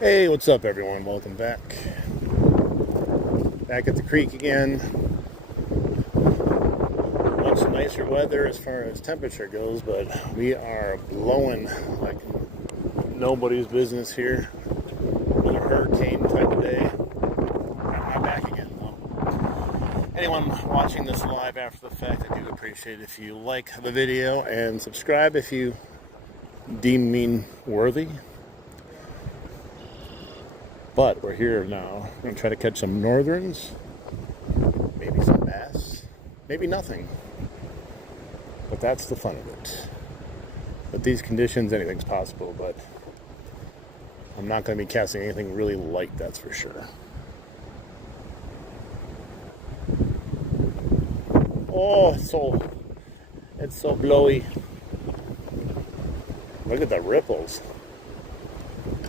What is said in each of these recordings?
Hey, what's up, everyone? Welcome back. Back at the creek again. Much nicer weather as far as temperature goes, but we are blowing like nobody's business here. Another hurricane type of day. I'm back again, though. Anyone watching this live after the fact, I do appreciate it if you like the video and subscribe if you deem me worthy. But we're here now. I'm going to try to catch some northerns, maybe some bass, maybe nothing. But that's the fun of it. With these conditions, anything's possible, but I'm not going to be casting anything really light, that's for sure. Oh, it's so blowy. Look at the ripples.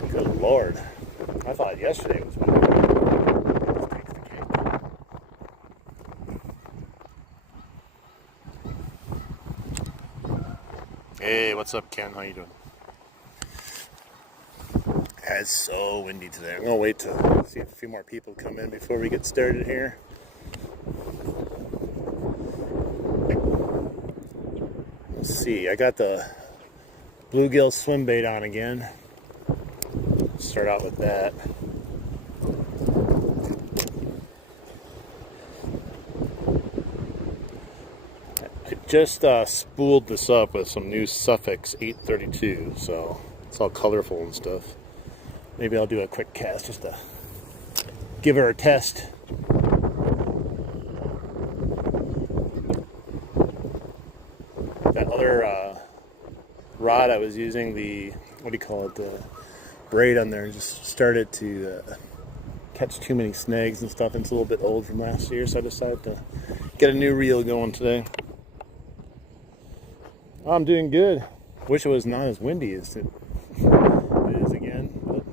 Good Lord. I thought yesterday was windy. Hey, what's up, Ken? How you doing? It's so windy today. I'm gonna wait to see if a few more people come in before we get started here. Let's see. I got the bluegill swim bait on again. Start out with that. I just spooled this up with some new Suffix 832, so it's all colorful and stuff. Maybe I'll do a quick cast just to give her a test. That other rod I was using, the, what do you call it, the braid on there, just started to catch too many snags and stuff, and it's a little bit old from last year, so I decided to get a new reel going today. I'm doing good. Wish it was not as windy as it is again, but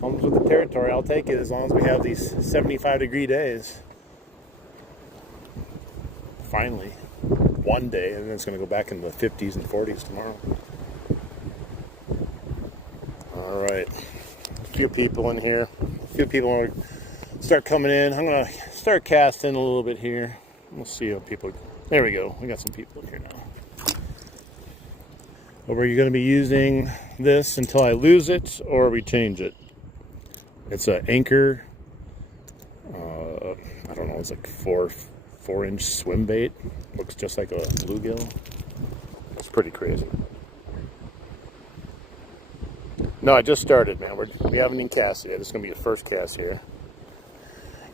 comes with the territory. I'll take it as long as we have these 75-degree days. Finally, one day, and then it's going to go back into the 50s and 40s tomorrow. All right, a few people in here. A few people want to start coming in. I'm going to start casting a little bit here. We'll see how people. There we go. We got some people in here now. Are we going to be using this until I lose it, or we change it? It's an anchor. I don't know. It's like 4-inch swim bait. Looks just like a bluegill. It's pretty crazy. No, I just started, man. We haven't even cast yet. It's going to be the first cast here.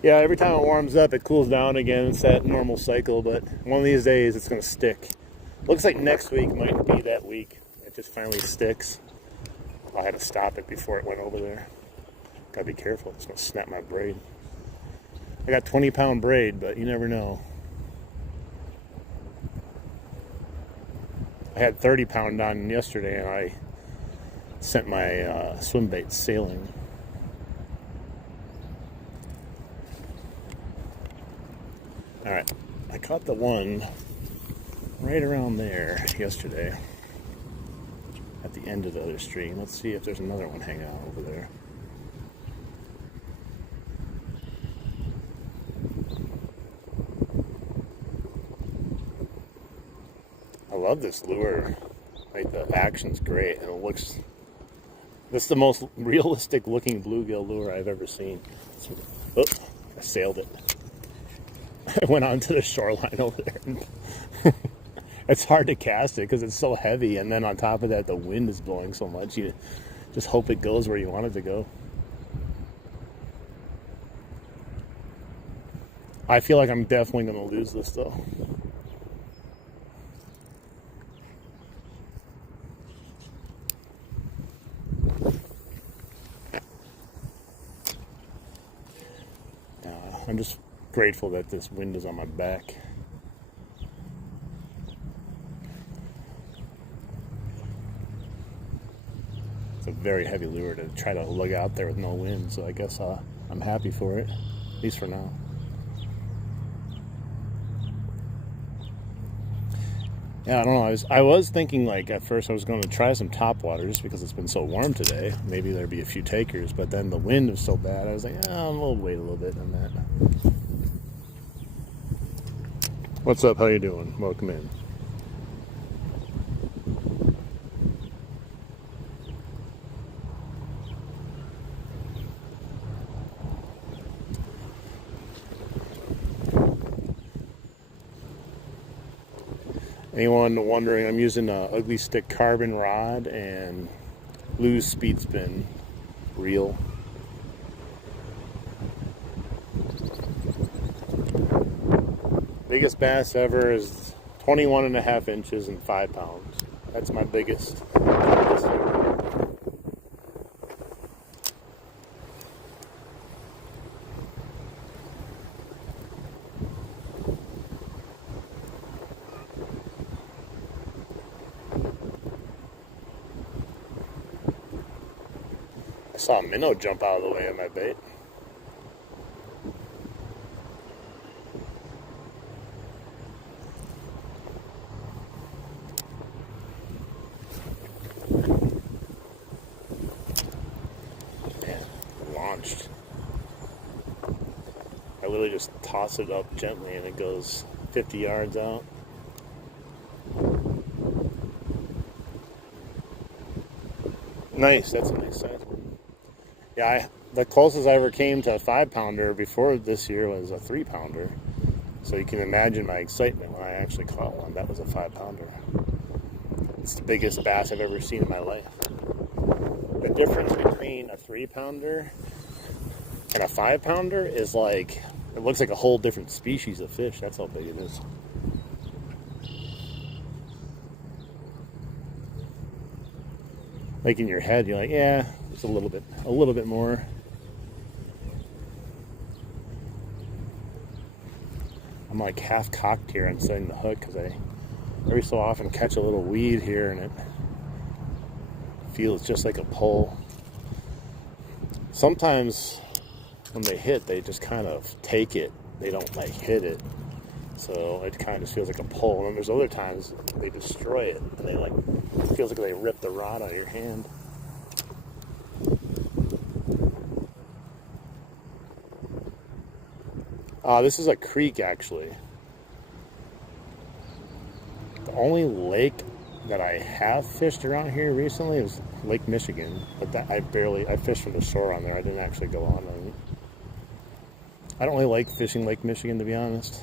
Yeah, every time it warms up, it cools down again. It's that normal cycle, but one of these days, it's going to stick. Looks like next week might be that week. It just finally sticks. I had to stop it before it went over there. Gotta be careful. It's going to snap my braid. I got 20-pound braid, but you never know. I had 30-pound on yesterday, and I sent my swim bait sailing. Alright, I caught the one right around there yesterday at the end of the other stream. Let's see if there's another one hanging out over there. I love this lure. Like, the action's great, and it looks. This is the most realistic looking bluegill lure I've ever seen. Oh, I sailed it. I went onto the shoreline over there. It's hard to cast it because it's so heavy, and then on top of that, the wind is blowing so much. You just hope it goes where you want it to go. I feel like I'm definitely going to lose this, though. I'm just grateful that this wind is on my back. It's a very heavy lure to try to lug out there with no wind, so I guess I'm happy for it, at least for now. Yeah, I don't know. I was thinking like at first I was going to try some topwater just because it's been so warm today. Maybe there'd be a few takers, but then the wind was so bad. I was like, we'll wait a little bit on that. What's up? How you doing? Welcome in. Anyone wondering, I'm using a Ugly Stick carbon rod and Blues speed spin reel. Biggest bass ever is 21.5 inches and 5 pounds. That's my biggest. I saw a minnow jump out of the way of my bait. Launched. I literally just toss it up gently and it goes 50 yards out. Nice, that's a nice size one. Yeah, the closest I ever came to a 5-pounder before this year was a 3-pounder. So you can imagine my excitement when I actually caught one. That was a 5-pounder. It's the biggest bass I've ever seen in my life. The difference between a 3-pounder and a 5-pounder is like, it looks like a whole different species of fish. That's how big it is. Like in your head, you're like, yeah, it's a little bit more. I'm like half cocked here on setting the hook because I every so often catch a little weed here and it feels just like a pole. Sometimes when they hit, they just kind of take it. They don't like hit it. So it kind of just feels like a pole. And then there's other times they destroy it and they like, it feels like they rip the rod out of your hand. This is a creek actually. The only lake that I have fished around here recently is Lake Michigan, but that I fished from the shore on there. I didn't actually go on it. I don't really like fishing Lake Michigan, to be honest.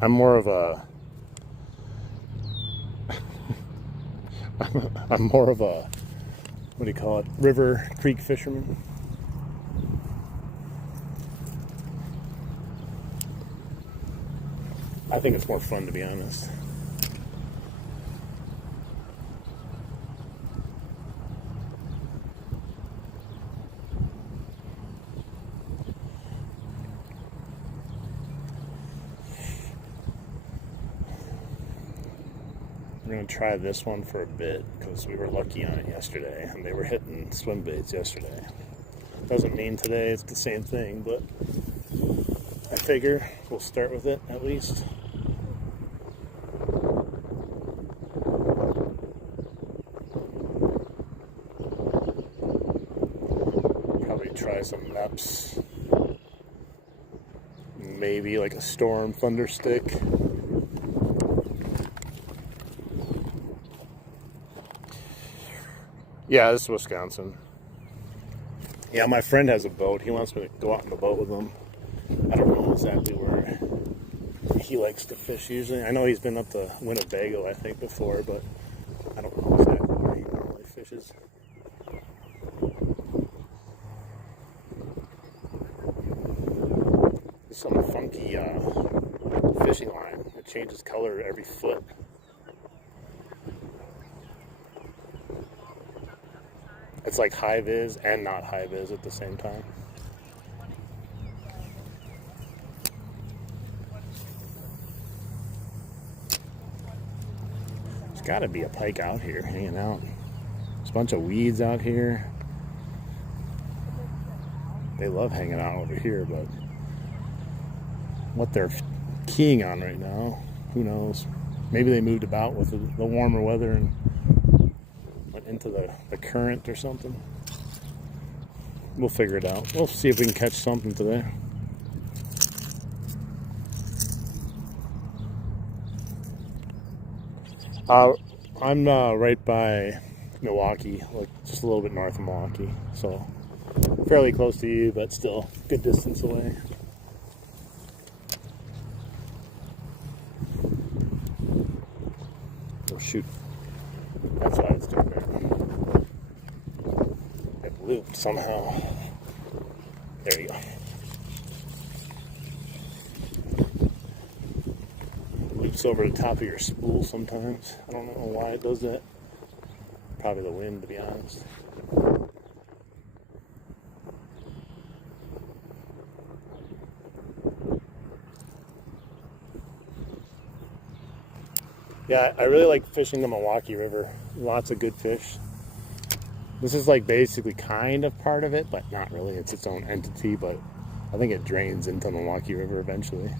I'm more of a what do you call it? River creek fisherman. I think it's more fun, to be honest. We're going to try this one for a bit because we were lucky on it yesterday and they were hitting swim baits yesterday. Doesn't mean today it's the same thing, but I figure we'll start with it at least. Probably try some Meps. Maybe like a Storm Thunder Stick. Yeah, this is Wisconsin. Yeah, my friend has a boat. He wants me to go out on the boat with him. I don't know exactly where he likes to fish usually. I know he's been up to Winnebago, I think, before, but I don't know exactly where he normally fishes. There's some funky fishing line. It changes color every foot. It's like high vis and not high vis at the same time. There's got to be a pike out here hanging out. There's a bunch of weeds out here. they love hanging out over here, but what they're keying on right now, who knows? Maybe they moved about with the warmer weather and went into the current or something. We'll figure it out. We'll see if we can catch something today. I'm right by Milwaukee, like just a little bit north of Milwaukee, so fairly close to you, but still a good distance away. Oh shoot, that's what I was doing there. Get looped somehow. There you go. Loops over the top of your spool sometimes. I don't know why it does that. Probably the wind, to be honest. Yeah, I really like fishing the Milwaukee River. Lots of good fish. This is like basically kind of part of it, but not really. It's its own entity, but I think it drains into the Milwaukee River eventually.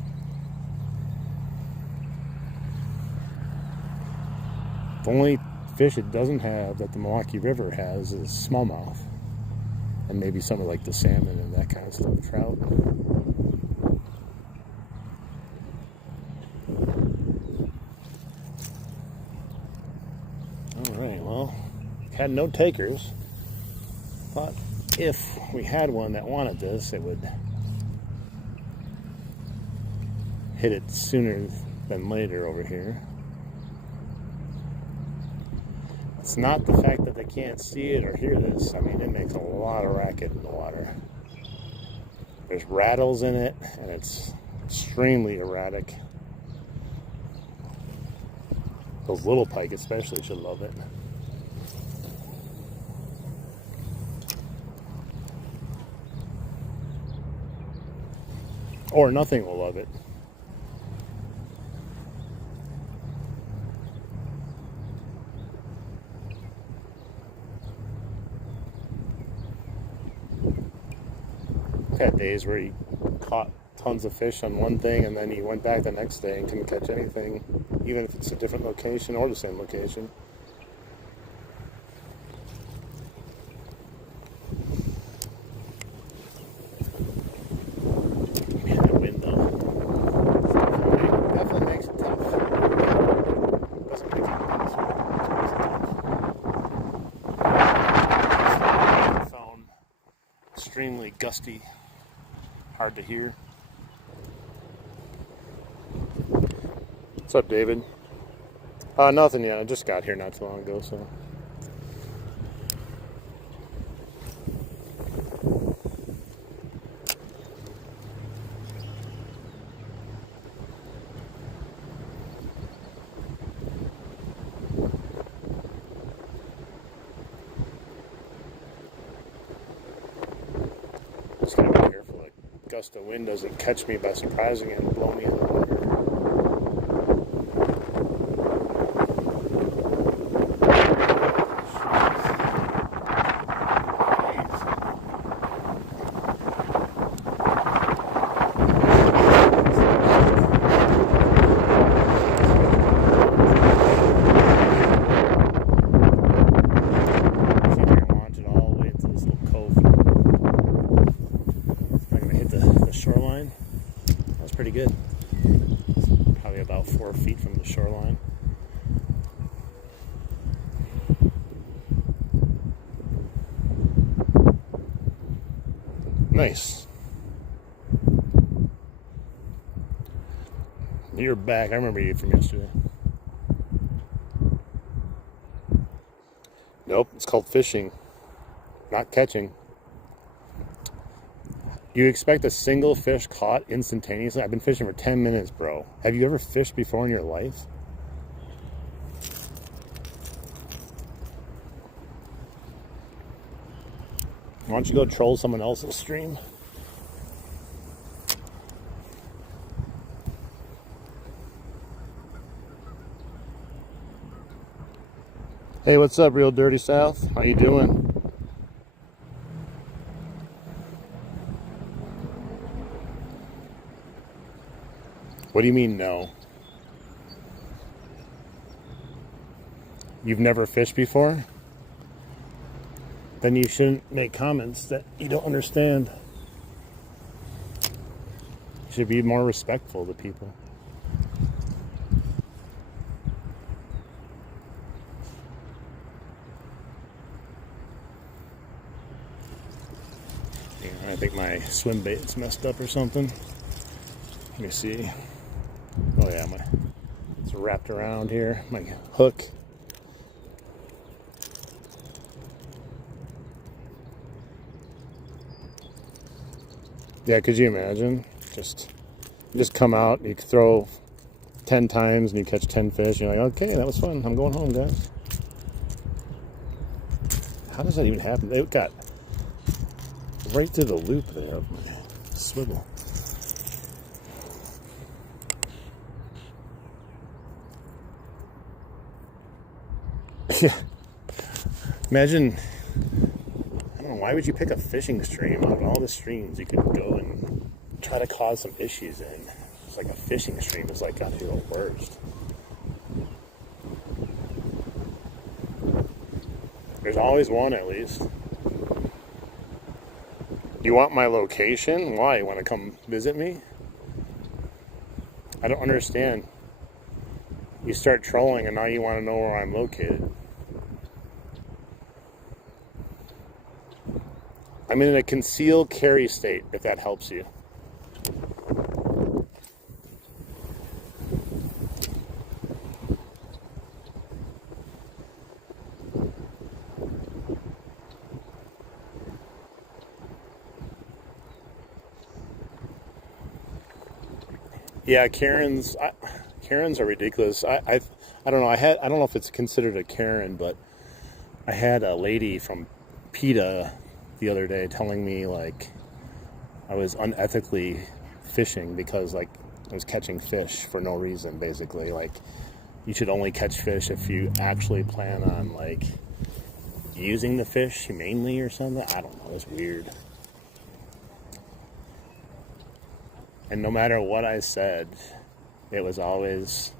The only fish it doesn't have that the Milwaukee River has is smallmouth. And maybe some of like the salmon and that kind of stuff, trout. Alright, well, had no takers. Thought if we had one that wanted this, it would hit it sooner than later over here. It's not the fact that they can't see it or hear this. I mean, it makes a lot of racket in the water. There's rattles in it, and it's extremely erratic. Those little pike especially should love it. Or nothing will love it. I've had days where he caught tons of fish on one thing and then he went back the next day and couldn't catch anything, even if it's a different location or the same location. Man, that wind though definitely makes it tough. Doesn't make it tough. Phone, extremely gusty. Hard to hear. What's up, David? Nothing yet. I just got here not too long ago, so. Just gotta be careful. Like, gust of wind doesn't catch me by surprising and blow me in the water. Shoreline. That was pretty good. Probably about 4 feet from the shoreline. Nice. You're back. I remember you from yesterday. Nope, it's called fishing, not catching. You expect a single fish caught instantaneously? I've been fishing for 10 minutes, bro. Have you ever fished before in your life? Why don't you go troll someone else's stream? Hey, what's up, Real Dirty South? How you doing? What do you mean no? You've never fished before? Then you shouldn't make comments that you don't understand. You should be more respectful to people. I think my swim bait's messed up or something. Let me see. Oh yeah, it's wrapped around here. My hook. Yeah, could you imagine? Just come out, you throw 10 times and you catch 10 fish. You're like, okay, that was fun. I'm going home, guys. How does that even happen? It got right through the loop there of my swivel. Yeah. Imagine, I don't know, why would you pick a fishing stream out of all the streams you could go and try to cause some issues in? It's like a fishing stream is like gotta be the worst. There's always one at least. You want my location? Why? You want to come visit me? I don't understand. You start trolling and now you want to know where I'm located. I'm in a concealed carry state, if that helps you. Yeah, Karens are ridiculous. I don't know. I don't know if it's considered a Karen, but I had a lady from PETA the other day telling me like I was unethically fishing because like I was catching fish for no reason, basically. Like you should only catch fish if you actually plan on like using the fish humanely or something. I don't know. It's weird. And no matter what I said, it was always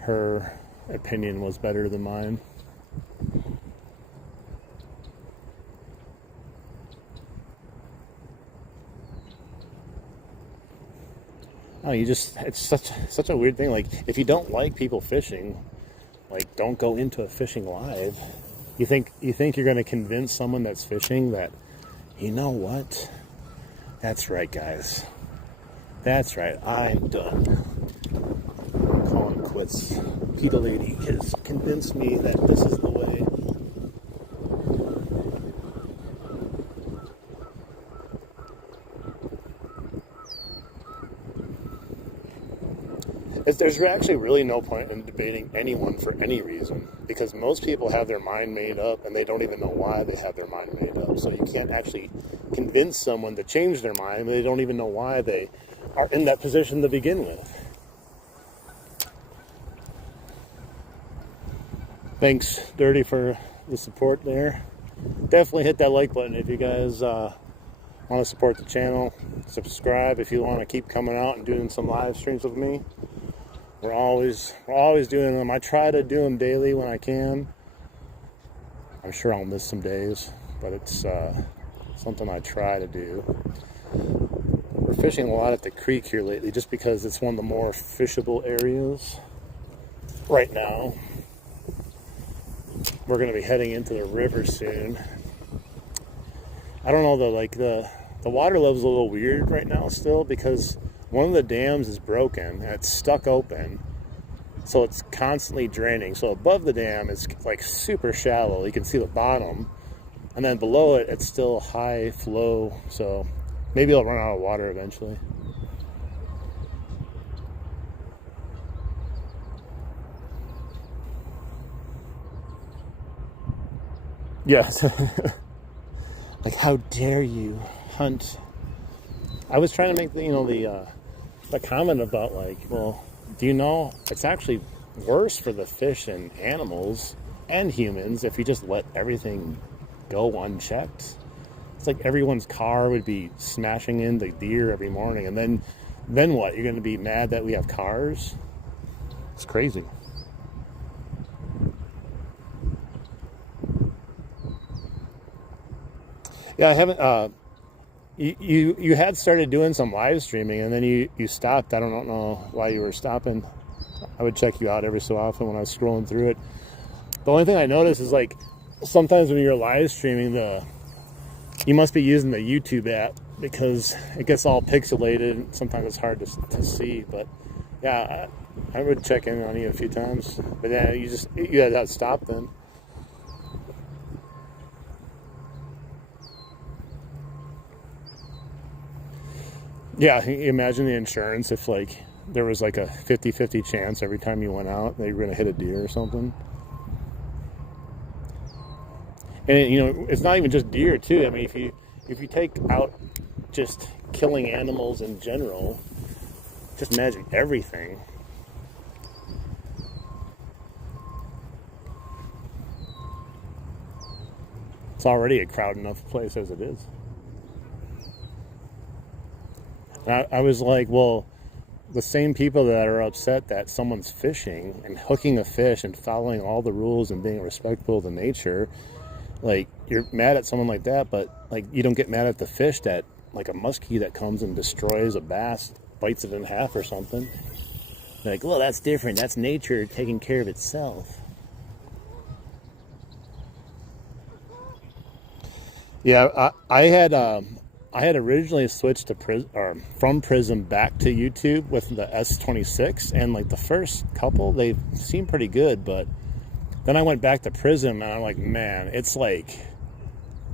her opinion was better than mine. Oh, it's such a weird thing. Like, if you don't like people fishing, like, don't go into a fishing live. You think you're going to convince someone that's fishing that, you know what? That's right, guys. That's right, I'm done. I'm calling quits. PETA lady has convinced me that this is the way. There's actually really no point in debating anyone for any reason, because most people have their mind made up and they don't even know why they have their mind made up. So you can't actually convince someone to change their mind, but they don't even know why they are in that position to begin with. Thanks, Dirty, for the support there. Definitely hit that like button if you guys want to support the channel. Subscribe if you want to keep coming out and doing some live streams with me. We're always doing them. I try to do them daily when I can. I'm sure I'll miss some days, but it's something I try to do. We're fishing a lot at the creek here lately just because it's one of the more fishable areas right now. We're going to be heading into the river soon. I don't know, the water level's a little weird right now still because one of the dams is broken and it's stuck open, so it's constantly draining. So above the dam it's like super shallow, you can see the bottom, and then below it it's still high flow, so maybe I'll run out of water eventually. Yes. Like, how dare you hunt? I was trying to make the comment about, like, well, do you know it's actually worse for the fish and animals and humans if you just let everything go unchecked. It's like everyone's car would be smashing into deer every morning, and then then what? You're going to be mad that we have cars? It's crazy. Yeah, I haven't. You had started doing some live streaming, and then you stopped. I don't know why you were stopping. I would check you out every so often when I was scrolling through it. The only thing I noticed is like sometimes when you're live streaming, you must be using the YouTube app because it gets all pixelated. Sometimes it's hard to see. But yeah, I would check in on you a few times. But yeah, you had that stop then. Yeah, imagine the insurance if like there was like a 50-50 chance every time you went out that you were going to hit a deer or something. And you know, it's not even just deer too. I mean, if you take out just killing animals in general, just imagine everything. It's already a crowded enough place as it is. And I was like, well, the same people that are upset that someone's fishing and hooking a fish and following all the rules and being respectful to nature, like, you're mad at someone like that, but like you don't get mad at the fish that, like a muskie that comes and destroys a bass, bites it in half or something. Like, well, that's different. That's nature taking care of itself. Yeah, I had originally switched to from Prism back to YouTube with the S26, and like the first couple, they seemed pretty good, but then I went back to Prism, and I'm like, man, it's like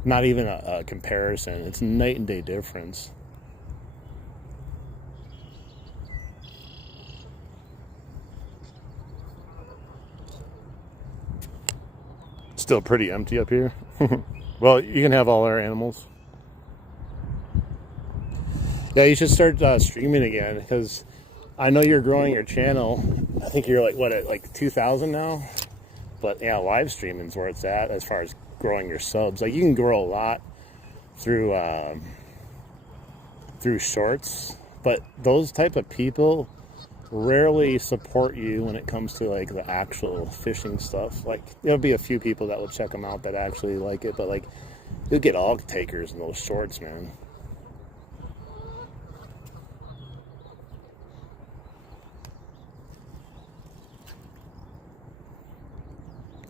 not even a comparison. It's night and day difference. Still pretty empty up here. Well, you can have all our animals. Yeah, you should start streaming again because I know you're growing your channel. I think you're like, what, at like 2,000 now? But yeah, live streaming is where it's at as far as growing your subs. Like, you can grow a lot through shorts, but those type of people rarely support you when it comes to like the actual fishing stuff. Like, there'll be a few people that will check them out that actually like it, but like, you'll get all takers in those shorts, man.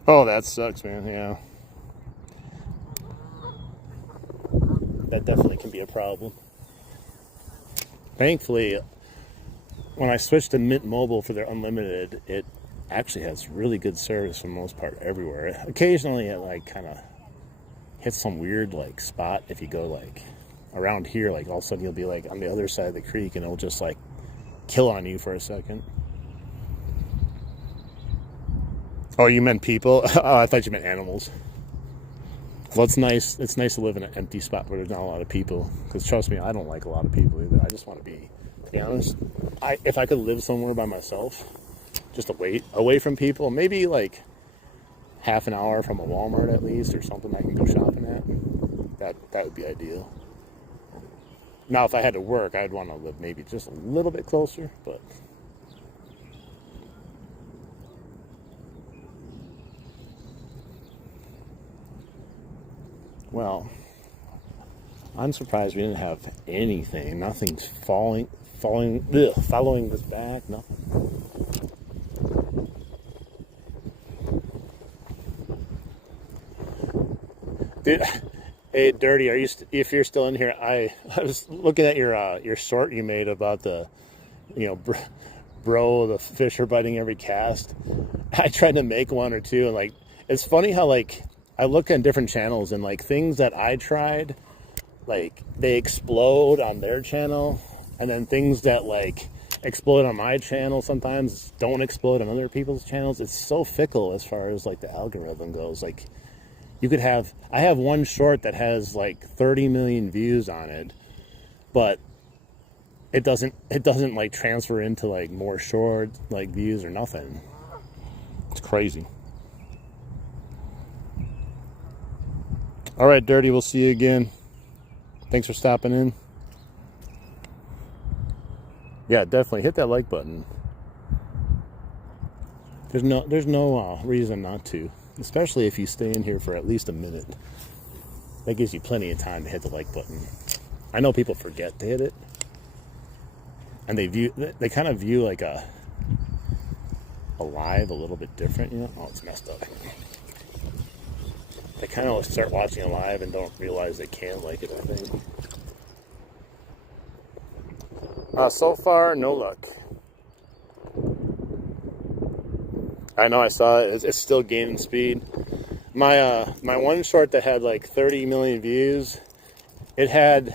Oh, that sucks, man. Yeah. That definitely can be a problem. Thankfully, when I switched to Mint Mobile for their unlimited, it actually has really good service for the most part everywhere. Occasionally, it like kind of hits some weird like spot. If you go like around here, like all of a sudden you'll be like on the other side of the creek, and it'll just like kill on you for a second. Oh, you meant people? Oh, I thought you meant animals. Well, it's nice. It's nice to live in an empty spot where there's not a lot of people. Because trust me, I don't like a lot of people either. I just want to be honest. If I could live somewhere by myself, just away from people, maybe like half an hour from a Walmart at least, or something I can go shopping at. That would be ideal. Now, if I had to work, I'd want to live maybe just a little bit closer, but. Well, I'm surprised we didn't have anything. Nothing's following this back. Nothing. Dude, hey, Dirty, if you're still in here, I was looking at your short you made about the, bro, the fish are biting every cast. I tried to make one or two, and like, it's funny how like I look at different channels and like things that I tried, like they explode on their channel, and then things that like explode on my channel sometimes don't explode on other people's channels. It's so fickle as far as like the algorithm goes. Like, I have one short that has like 30 million views on it, but it doesn't like transfer into like more short like views or nothing. It's crazy. All right, Dirty, we'll see you again. Thanks for stopping in. Yeah, definitely hit that like button. There's no reason not to, especially if you stay in here for at least a minute. That gives you plenty of time to hit the like button. I know people forget to hit it, and they kind of view like a live a little bit different, you know. Oh, it's messed up. They kind of start watching a live and don't realize they can't like it, I think. So far, no luck. I know, I saw it. It's still gaining speed. My one short that had like 30 million views, it had,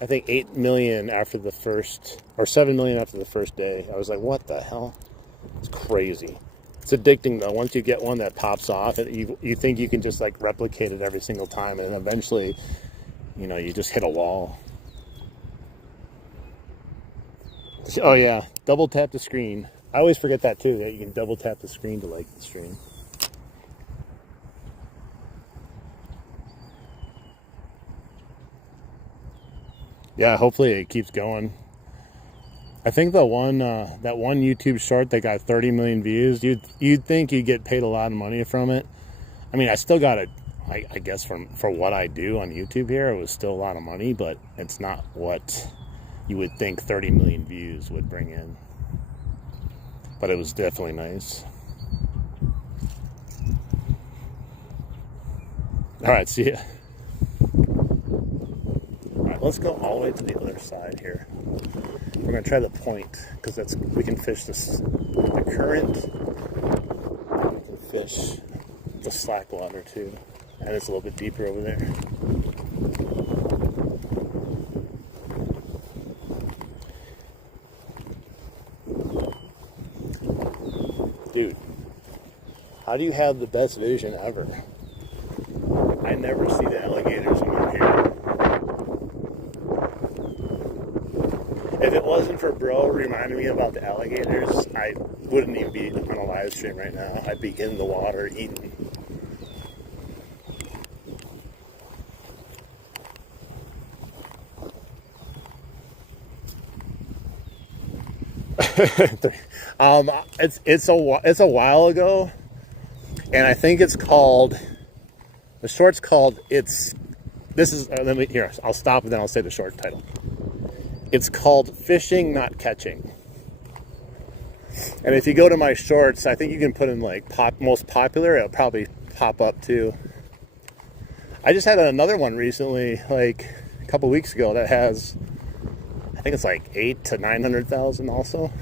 I think, 8 million after the first, or 7 million after the first day. I was like, what the hell? It's crazy. It's addicting though. Once you get one that pops off, you think you can just like replicate it every single time, and eventually, you know, you just hit a wall. Oh yeah, double tap the screen. I always forget that too, that you can double tap the screen to like the stream. Yeah, hopefully it keeps going. I think the one that one YouTube short that got 30 million views, you'd think you'd get paid a lot of money from it. I mean, I still got it. I guess for what I do on YouTube here, it was still a lot of money, but it's not what you would think 30 million views would bring in. But it was definitely nice. All right, see ya. All right, let's go all the way to the other side here. We're gonna try the point because we can fish the current. We can fish the slack water too, and it's a little bit deeper over there. Dude, how do you have the best vision ever? I never see the alligators when I'm here. If it wasn't for bro reminding me about the alligators, I wouldn't even be on a live stream right now. I'd be in the water eating. It's a while ago, and I think it's called, the short's called, I'll stop and then I'll say the short title. It's called Fishing Not Catching. And if you go to my shorts, I think you can put in like most popular, it'll probably pop up too. I just had another one recently, like a couple weeks ago, that has, I think it's like 800,000 to 900,000 also.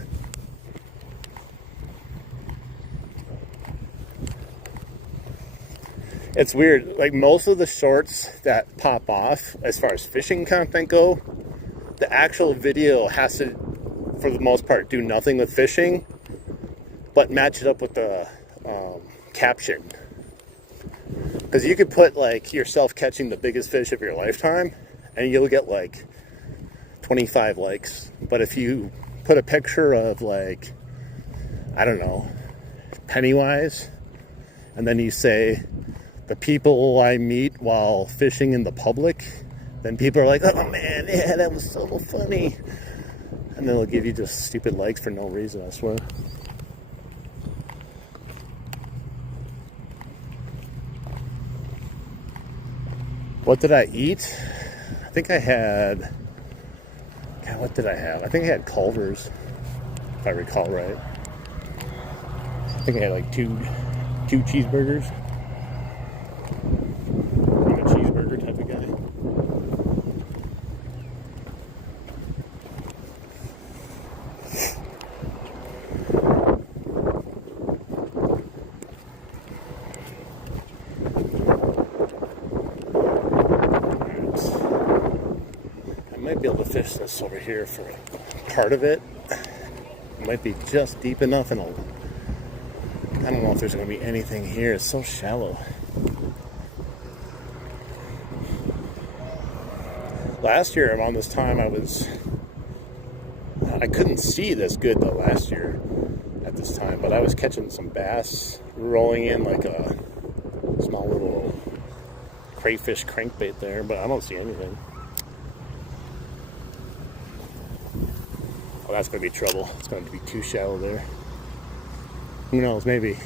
It's weird, like most of the shorts that pop off as far as fishing content go, the actual video has to, for the most part, do nothing with fishing, but match it up with the caption. Because you could put like yourself catching the biggest fish of your lifetime, and you'll get like 25 likes. But if you put a picture of like, I don't know, Pennywise, and then you say, the people I meet while fishing in the public, then people are like, oh man, yeah, that was so funny. And then they'll give you just stupid likes for no reason, I swear. What did I eat? I think I had, God, what did I have? I think I had Culver's, if I recall right. I think I had like two cheeseburgers. I'm a cheeseburger type of guy. I might be able to fish this over here for part of it. It might be just deep enough, and I don't know if there's going to be anything here. It's so shallow. Last year around this time I couldn't see this good though last year at this time, but I was catching some bass rolling in like a small little crayfish crankbait there, but I don't see anything. Oh, that's going to be trouble. It's going to be too shallow there. Who knows? Maybe.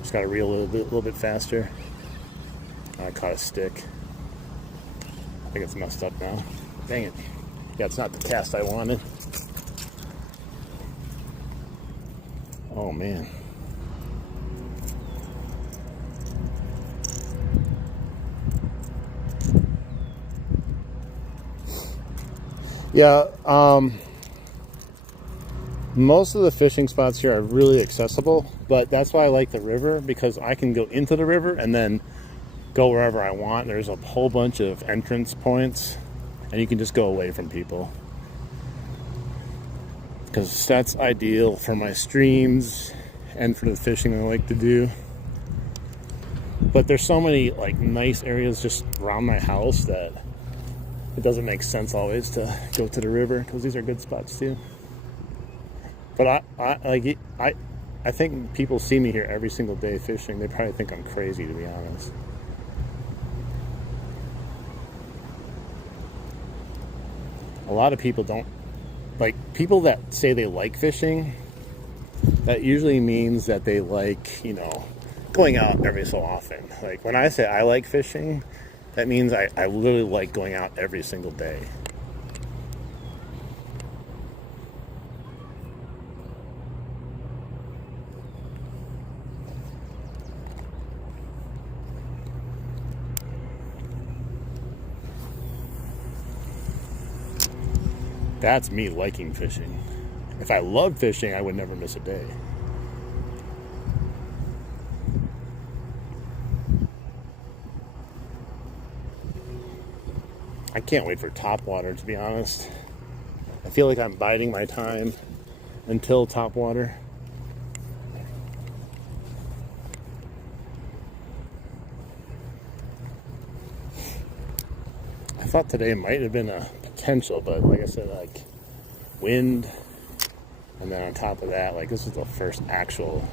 Just got to reel a little bit faster. I caught a stick. I think it's messed up now. Dang it. Yeah, it's not the cast I wanted. Oh, man. Yeah, most of the fishing spots here are really accessible, but that's why I like the river, because I can go into the river and then go wherever I want. There's a whole bunch of entrance points, and you can just go away from people. Because that's ideal for my streams and for the fishing I like to do. But there's so many like nice areas just around my house that it doesn't make sense always to go to the river, because these are good spots too. But I think people see me here every single day fishing. They probably think I'm crazy, to be honest. A lot of people don't like, people that say they like fishing. That usually means that they like, going out every so often. Like when I say I like fishing, that means I literally like going out every single day. That's me liking fishing. If I loved fishing, I would never miss a day. I can't wait for Topwater, to be honest. I feel like I'm biding my time until Topwater. I thought today might have been a potential, but like I said, like wind, and then on top of that, like this is the first actual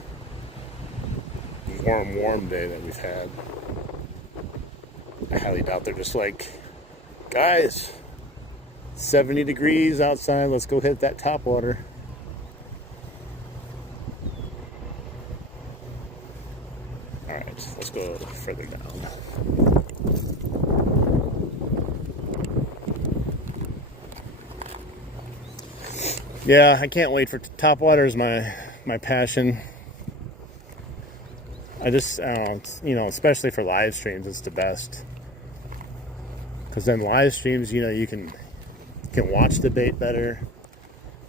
warm day that we've had. I highly doubt they're just like, guys, 70 degrees outside, let's go hit that Topwater. Alright, let's go further down. Yeah, I can't wait for Topwater. Is my passion. I don't know, especially for live streams, it's the best. Because then live streams, you can watch the bait better.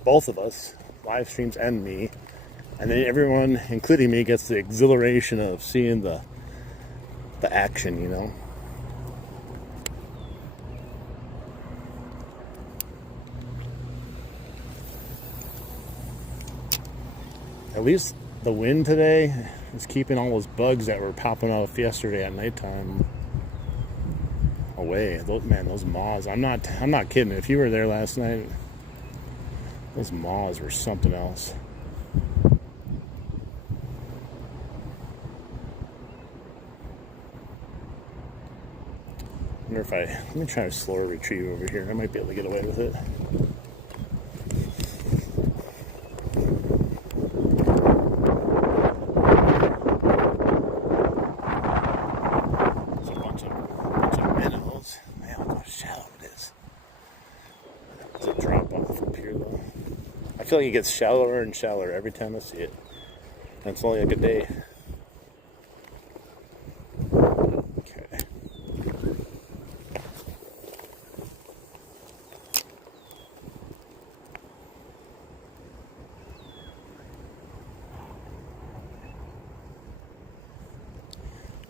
Both of us, live streams and me. And then everyone, including me, gets the exhilaration of seeing the action, At least the wind today is keeping all those bugs that were popping off yesterday at nighttime away. Those moths. I'm not kidding. If you were there last night, those moths were something else. I wonder if let me try a slower retrieve over here. I might be able to get away with it. I feel like it gets shallower and shallower every time I see it. And it's only like a day. Okay.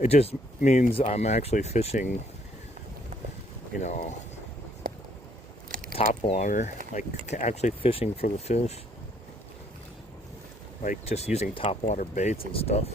It just means I'm actually fishing, Topwater, like actually fishing for the fish, like just using Topwater baits and stuff.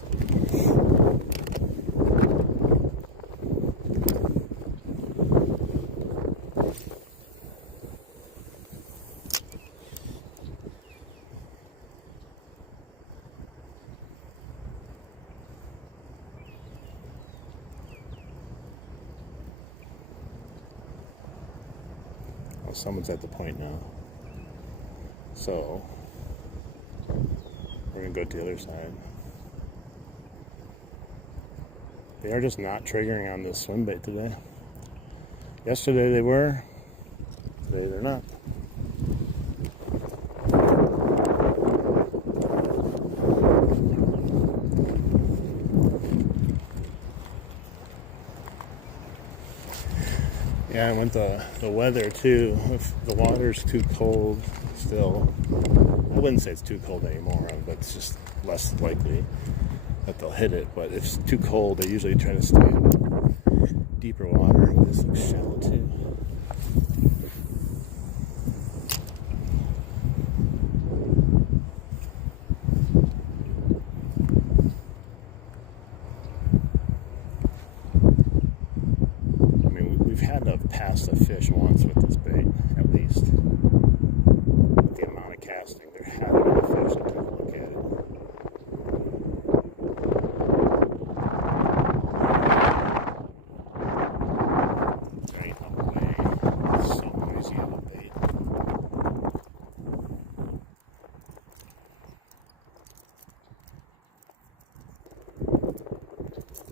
Someone's at the point now. So we're gonna go to the other side. They are just not triggering on this swim bait today. Yesterday they were, today they're not. Yeah, and with the weather too, if the water's too cold still, I wouldn't say it's too cold anymore, but it's just less likely that they'll hit it. But if it's too cold, they usually try to stay in deeper water. This looks shallow too. I mean, we've had to pass a fish once with this bait, at least. The amount of casting, there had to be a fish that took a look at it.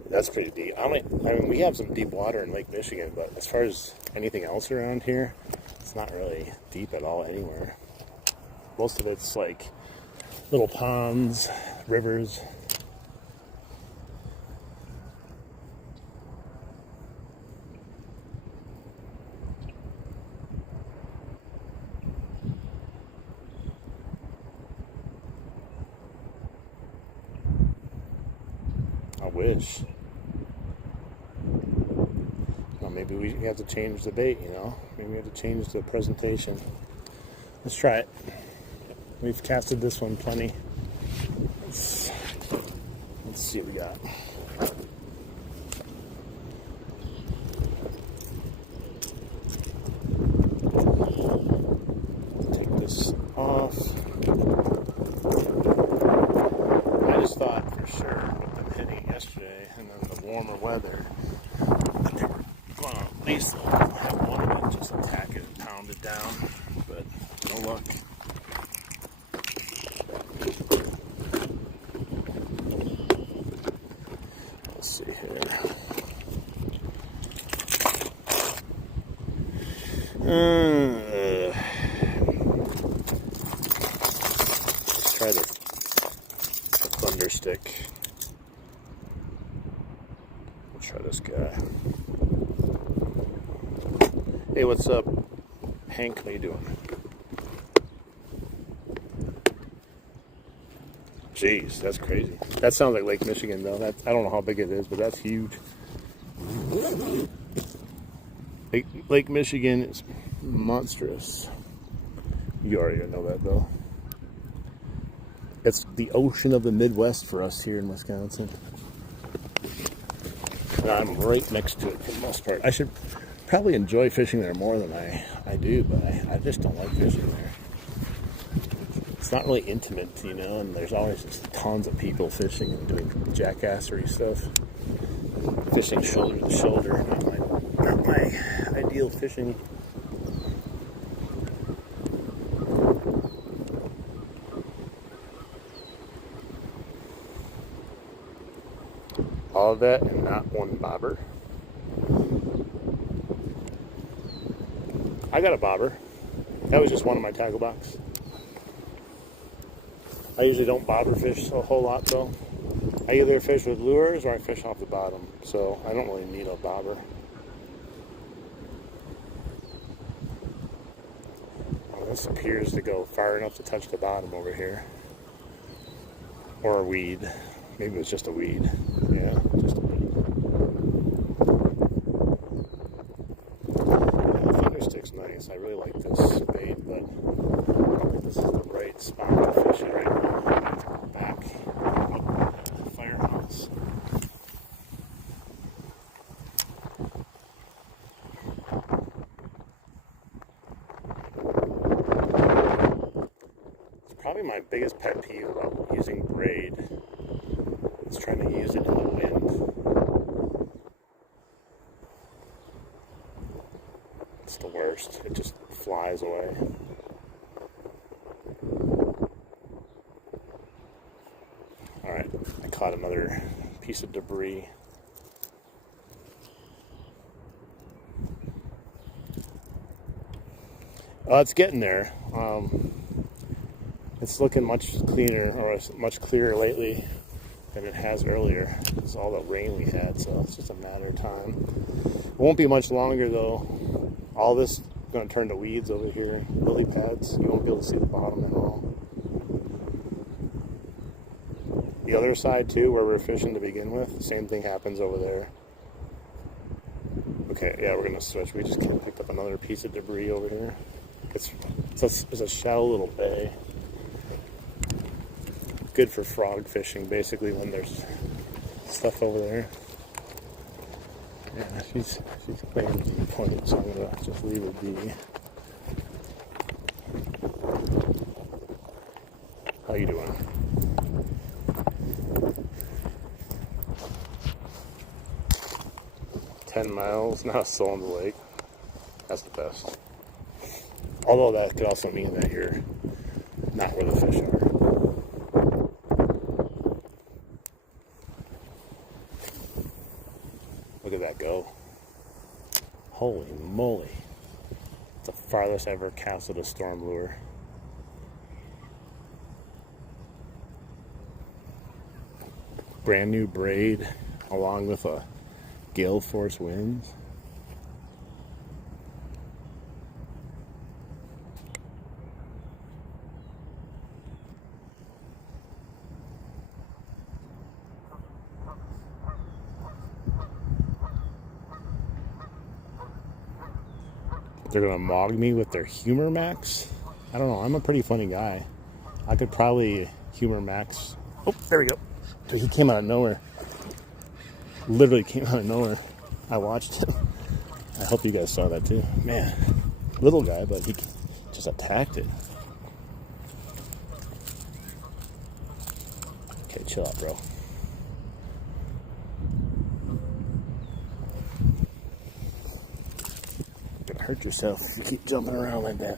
That's pretty deep. I mean, we have some deep water in Lake Michigan, but as far as anything else around here, it's not really deep at all anywhere. Most of it's like little ponds, rivers. I wish. Well, maybe we have to change the bait, you know? Maybe we have to change the presentation. Let's try it. We've casted this one plenty. Let's see what we got. Take this off. I just thought for sure with them hitting yesterday and then the warmer weather that they were going to at least have one of them just attack it and pound it down, but no luck. Let's see here. Let's try the thunder stick. We'll try this guy. Hey, what's up, Hank? How you doing? Jeez, that's crazy. That sounds like Lake Michigan, though. I don't know how big it is, but that's huge. Lake Michigan is monstrous. You already know that, though. It's the ocean of the Midwest for us here in Wisconsin. And I'm right next to it for the most part. I should probably enjoy fishing there more than I do, but I just don't like fishing there. It's not really intimate, you know, and there's always just tons of people fishing and doing jackassery stuff. Fishing shoulder to shoulder, not my ideal fishing. All of that and not one bobber. I got a bobber. That was just one in my tackle box. I usually don't bobber fish a whole lot though. I either fish with lures or I fish off the bottom, so I don't really need a bobber. Well, this appears to go far enough to touch the bottom over here. Or a weed. Maybe it was just a weed. Yeah, just a weed. The thunder stick's nice. I really like this bait, but I don't think this is the right spot to fish it right now. Back up the firehouse. It's probably my biggest pet peeve about using braid. It's trying to use it in the wind. It's the worst. It just flies away. Alright, I caught another piece of debris. It's getting there. It's looking much cleaner, or much clearer lately than it has earlier. It's all the rain we had, so it's just a matter of time. It won't be much longer though. All this is going to turn to weeds over here, lily pads. You won't be able to see the bottom at all. The other side too, where we're fishing to begin with, the same thing happens over there. Okay, yeah, we're going to switch. We just picked up another piece of debris over here. It's a shallow little bay. Good for frog fishing, basically, when there's stuff over there. Yeah, she's playing the point, so I'm gonna just leave it be. How you doing? $10 miles, not a soul in the lake. That's the best. Although that could also mean that you're not where the fish are. Look at that go. Holy moly. It's the farthest I ever casted a storm lure. Brand new braid along with a gale force winds. They're gonna mog me with their humor max. I don't know, I'm a pretty funny guy. I could probably humor max. Oh, there we go. Dude, he came out of nowhere. Literally came out of nowhere. I watched him. I hope you guys saw that too. Man, little guy, but he just attacked it. Okay, chill out, bro. Hurt yourself if you keep jumping around like that.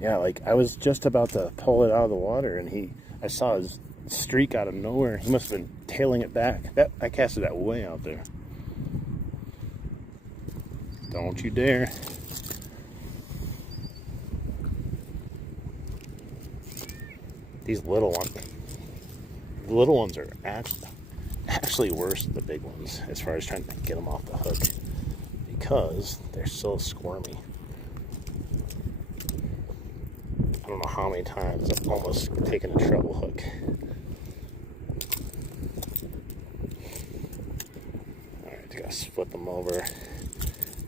Yeah, like I was just about to pull it out of the water and I saw his streak out of nowhere. He must have been tailing it back. I casted that way out there. Don't you dare. These little ones are actually worse than the big ones as far as trying to get them off the hook. Because they're so squirmy. I don't know how many times I've almost taken a treble hook. Alright, gotta flip them over.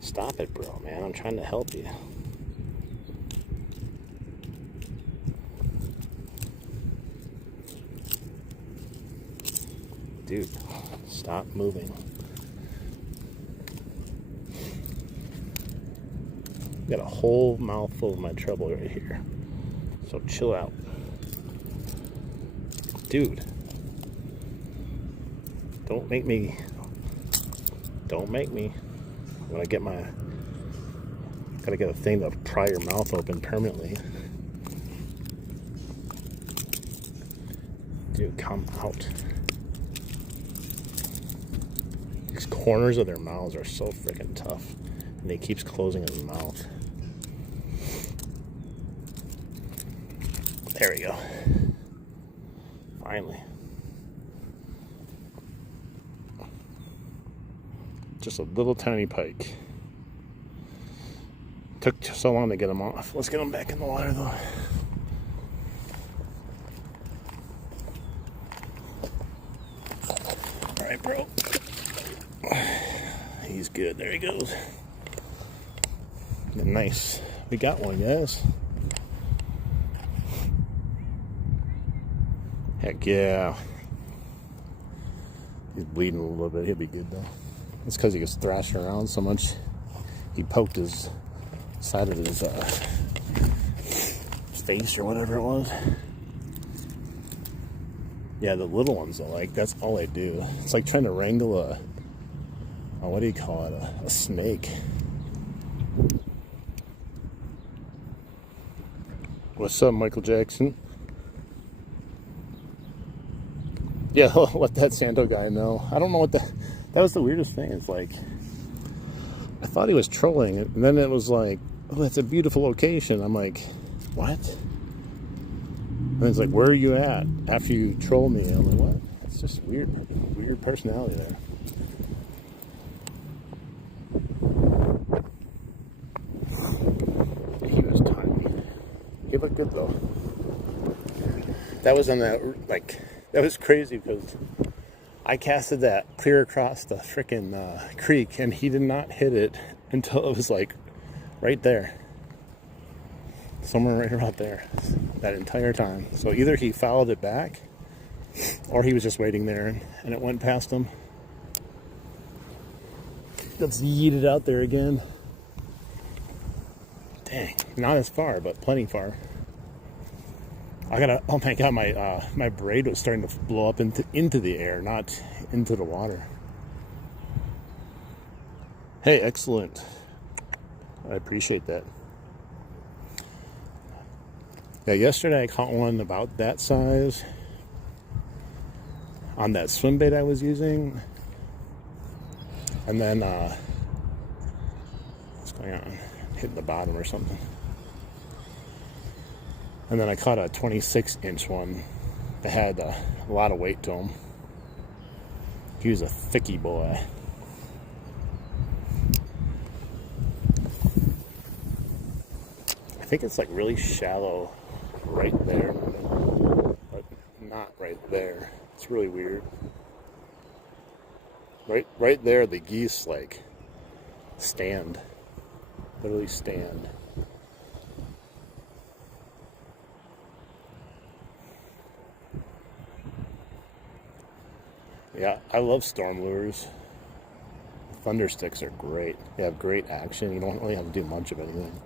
Stop it, bro, man. I'm trying to help you. Dude, stop moving. Got a whole mouthful of my treble right here. So chill out. Dude. Don't make me. I'm gonna get gotta get a thing to pry your mouth open permanently. Dude, come out. These corners of their mouths are so freaking tough. And he keeps closing his mouth. There we go. Finally. Just a little tiny pike. Took so long to get him off. Let's get him back in the water though. Alright, bro. He's good. There he goes. Nice. We got one, guys. Heck yeah. He's bleeding a little bit. He'll be good though. It's because he gets thrashed around so much. He poked his side of his face or whatever it was. Yeah, the little ones though, like that's all they do. It's like trying to wrangle a what do you call it? A snake. What's up, Michael Jackson? Yeah, let that Santo guy know. I don't know what that was the weirdest thing. It's like, I thought he was trolling, and then it was like, oh, that's a beautiful location. I'm like, what? And it's like, where are you at after you troll me? I'm like, what? It's just weird personality there. He was tiny. He looked good though. That was on that, like, that was crazy because I casted that clear across the frickin' creek, and he did not hit it until it was like right there. Somewhere right about there. That entire time. So either he fouled it back, or he was just waiting there and it went past him. Let's yeet it out there again. Dang, not as far, but plenty far. Oh my god, my braid was starting to blow up into the air, not into the water. Hey, excellent. I appreciate that. Yeah, yesterday I caught one about that size on that swim bait I was using. And then, what's going on? Hitting the bottom or something. And then I caught a 26-inch one that had a lot of weight to him. He was a thicky boy. I think it's like really shallow right there, but not right there. It's really weird. Right there, the geese like stand, literally stand. Yeah, I love storm lures. Thunder sticks are great. They have great action. You don't really have to do much of anything.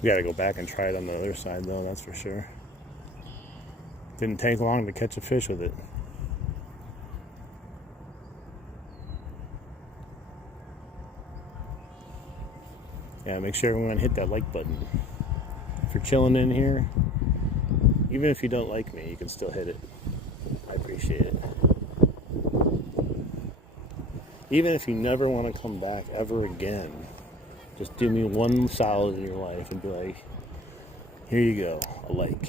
We gotta go back and try it on the other side though, that's for sure. Didn't take long to catch a fish with it. Yeah, make sure everyone hit that like button. If you're chilling in here, even if you don't like me, you can still hit it. I appreciate it. Even if you never want to come back ever again, just do me one solid in your life and be like, here you go, a like.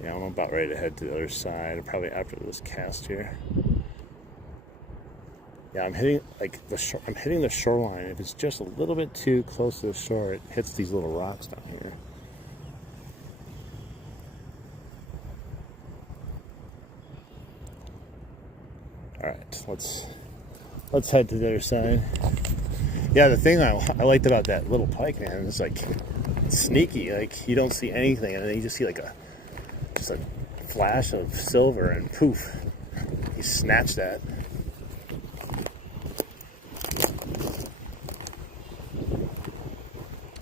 Yeah, I'm about ready to head to the other side, probably after this cast here. Yeah, I'm hitting the shoreline. If it's just a little bit too close to the shore, it hits these little rocks down here. All right, let's head to the other side. Yeah, the thing I liked about that little pike, man, is like sneaky. Like you don't see anything, and then you just see just a flash of silver, and poof, you snatch that.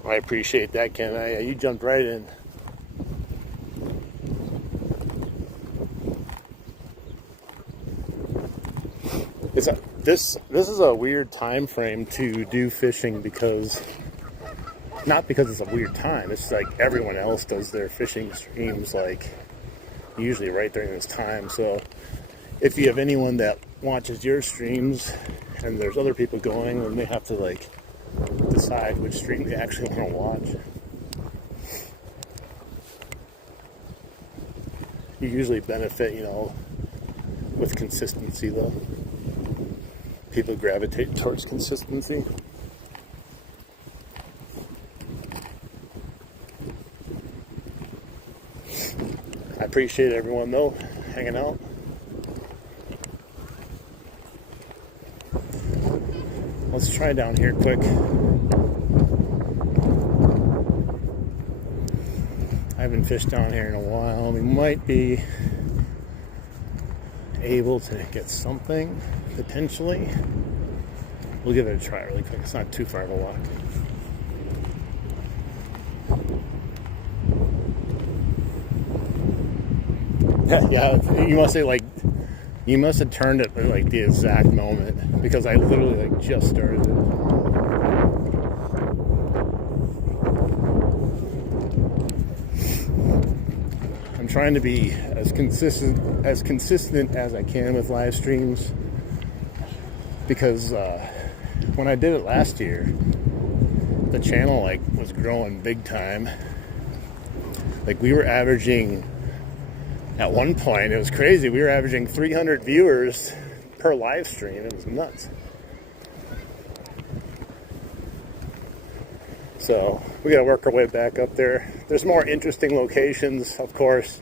I appreciate that, Ken. You jumped right in. This is a weird time frame to do fishing not because it's a weird time. It's like everyone else does their fishing streams like usually right during this time. So if you have anyone that watches your streams and there's other people going, then they have to like decide which stream they actually want to watch. You usually benefit, with consistency though. People gravitate towards consistency. I appreciate everyone though hanging out. Let's try down here quick. I haven't fished down here in a while. We might be able to get something potentially. We'll give it a try really quick. It's not too far of a walk. Yeah, you must have turned it at like the exact moment, because I literally like just started it. I'm trying to be as consistent as I can with live streams, because when I did it last year, the channel like was growing big time. Like we were averaging, at one point, it was crazy. We were averaging 300 viewers per live stream. It was nuts. So we got to work our way back up there. There's more interesting locations, of course.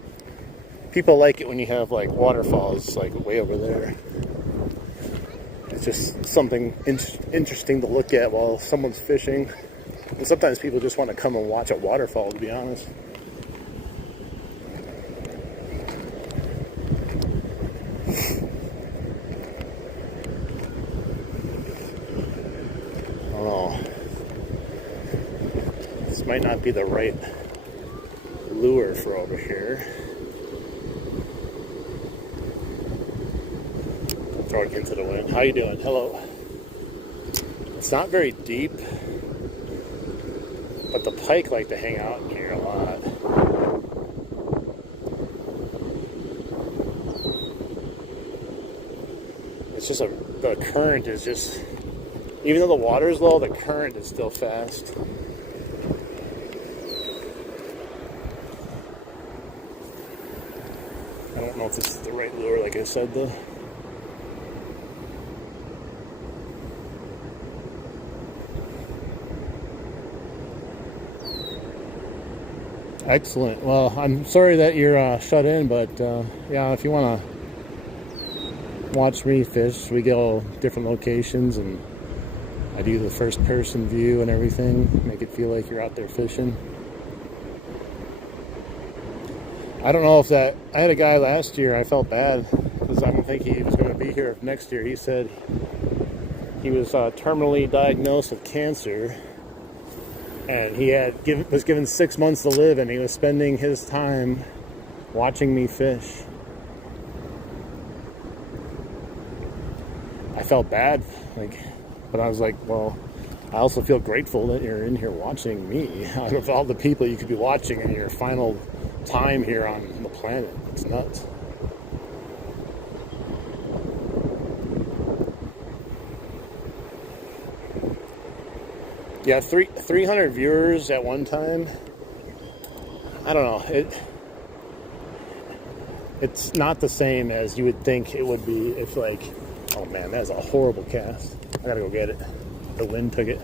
People like it when you have like waterfalls like way over there. It's just something interesting to look at while someone's fishing. And sometimes people just want to come and watch a waterfall, to be honest. This might not be the right lure for over here. I'll throw it into the wind. How you doing? Hello. It's not very deep, but the pike like to hang out in here a lot. It's just the current is just, even though the water's low, the current is still fast. I don't know if this is the right lure, like I said, though. Excellent. Well, I'm sorry that you're shut in, but yeah, if you want to watch me fish, we go different locations, and I do the first person view and everything, make it feel like you're out there fishing. I don't know if that, I had a guy last year, I felt bad because I don't think he was going to be here next year. He said he was terminally diagnosed with cancer, and he was given 6 months to live, and he was spending his time watching me fish. I felt bad, but I was like, well, I also feel grateful that you're in here watching me. Out of all the people you could be watching in your final time here on the planet, it's nuts. Yeah, 300 viewers at one time. I don't know. It's not the same as you would think it would be if, like, oh man, that's a horrible cast. I gotta go get it. The wind took it.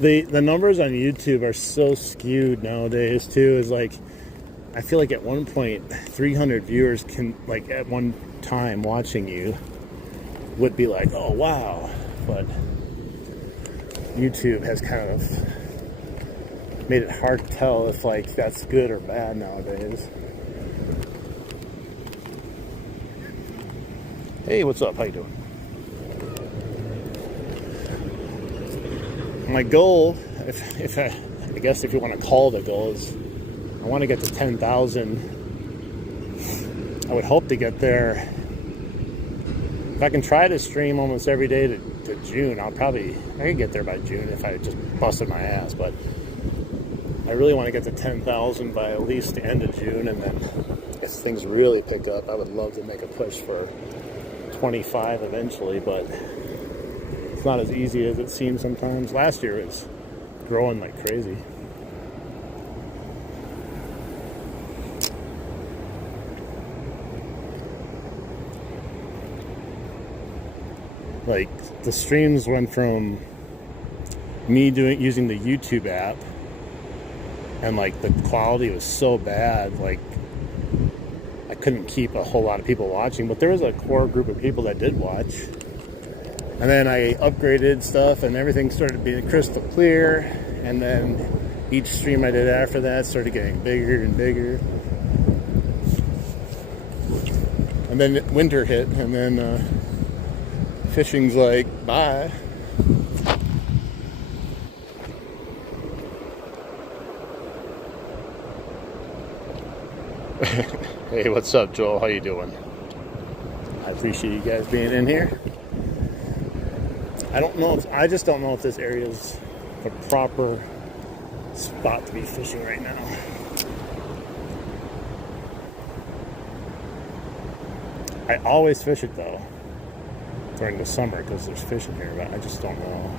The numbers on YouTube are so skewed nowadays too. Is like, I feel like at one point 300 viewers can, like, at one time watching you would be like, oh wow, but YouTube has kind of made it hard to tell if like that's good or bad nowadays. Hey, what's up? How you doing? My goal, if I guess if you want to call it a goal, is I want to get to 10,000. I would hope to get there. If I can try to stream almost every day to June, I could get there by June if I just busted my ass. But I really want to get to 10,000 by at least the end of June, and then if things really pick up, I would love to make a push for 25 eventually, but it's not as easy as it seems sometimes. Last year it was growing like crazy. Like, the streams went from me using the YouTube app, and like the quality was so bad, like I couldn't keep a whole lot of people watching, but there was a core group of people that did watch. And then I upgraded stuff and everything started being crystal clear, and then each stream I did after that started getting bigger and bigger. And then winter hit, and then Fishing's like, bye. Hey, what's up, Joel? How you doing? I appreciate you guys being in here. I just don't know if this area is the proper spot to be fishing right now. I always fish it though during the summer because there's fishing here, but I just don't know.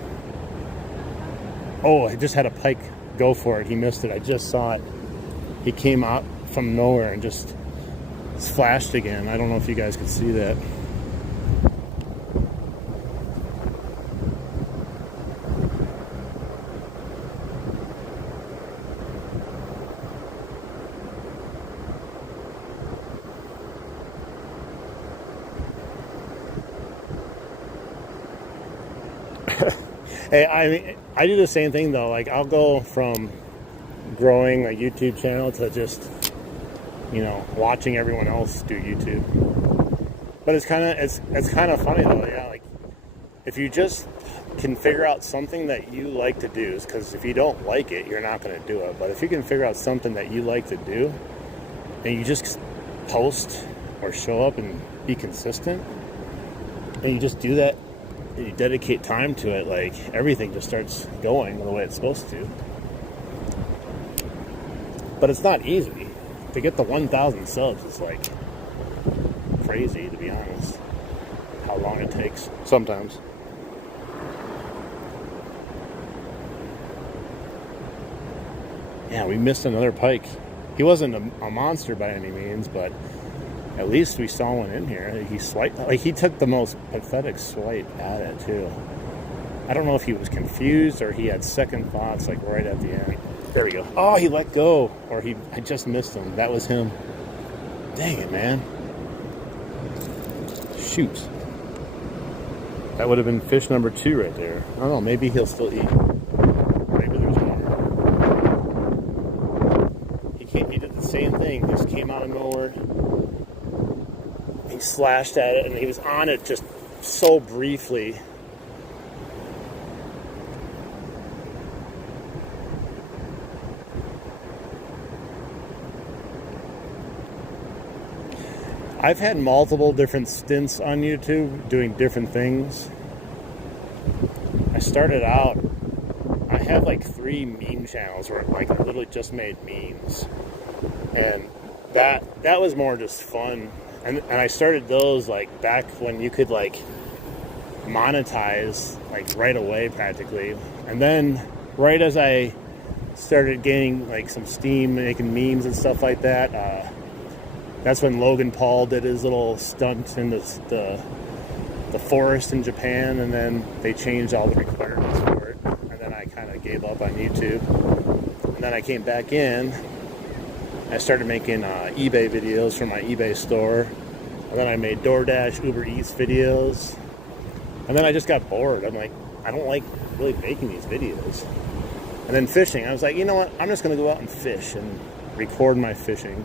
Oh, I just had a pike go for it. He missed it. I just saw it. He came out from nowhere and just flashed again. I don't know if you guys could see that. Hey, I do the same thing though. Like, I'll go from growing a YouTube channel to just, watching everyone else do YouTube. But it's kind of funny though. Yeah, like if you just can figure out something that you like to do, because if you don't like it, you're not going to do it. But if you can figure out something that you like to do, and you just post or show up and be consistent, and you just do that, and you dedicate time to it, like everything just starts going the way it's supposed to. But it's not easy. To get the 1,000 subs is like crazy, to be honest. How long it takes sometimes. Yeah, we missed another pike. He wasn't a monster by any means, but at least we saw one in here. He took the most pathetic swipe at it too. I don't know if he was confused or he had second thoughts, like right at the end. There we go. Oh, he let go, or I just missed him. That was him. Dang it, man. Shoot. That would have been fish number 2 right there. I don't know. Maybe he'll still eat. Maybe there's more. He did the same thing. Just came out of nowhere. He slashed at it, and he was on it just so briefly. I've had multiple different stints on YouTube doing different things. I started out, I had like 3 meme channels where I literally just made memes. And that was more just fun. And I started those like back when you could like monetize like right away practically. And then right as I started gaining like some steam, making memes and stuff like that, that's when Logan Paul did his little stunt in the forest in Japan, and then they changed all the requirements for it. And then I kind of gave up on YouTube. And then I came back in. I started making eBay videos for my eBay store. And then I made DoorDash, Uber Eats videos. And then I just got bored. I'm like, I don't like really making these videos. And then fishing. I was like, you know what? I'm just going to go out and fish and record my fishing.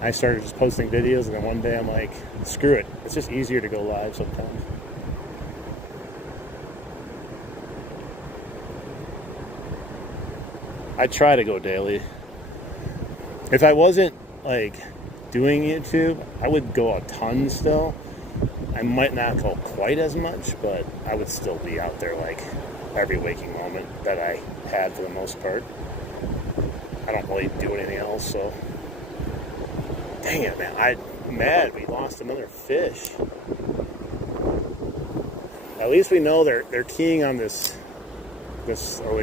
I started just posting videos, and then one day I'm like, screw it. It's just easier to go live sometimes. I try to go daily. If I wasn't like doing YouTube, I would go a ton still. I might not go quite as much, but I would still be out there like every waking moment that I had for the most part. I don't really do anything else, so. Dang it, man. I'm mad we lost another fish. At least we know they're keying on this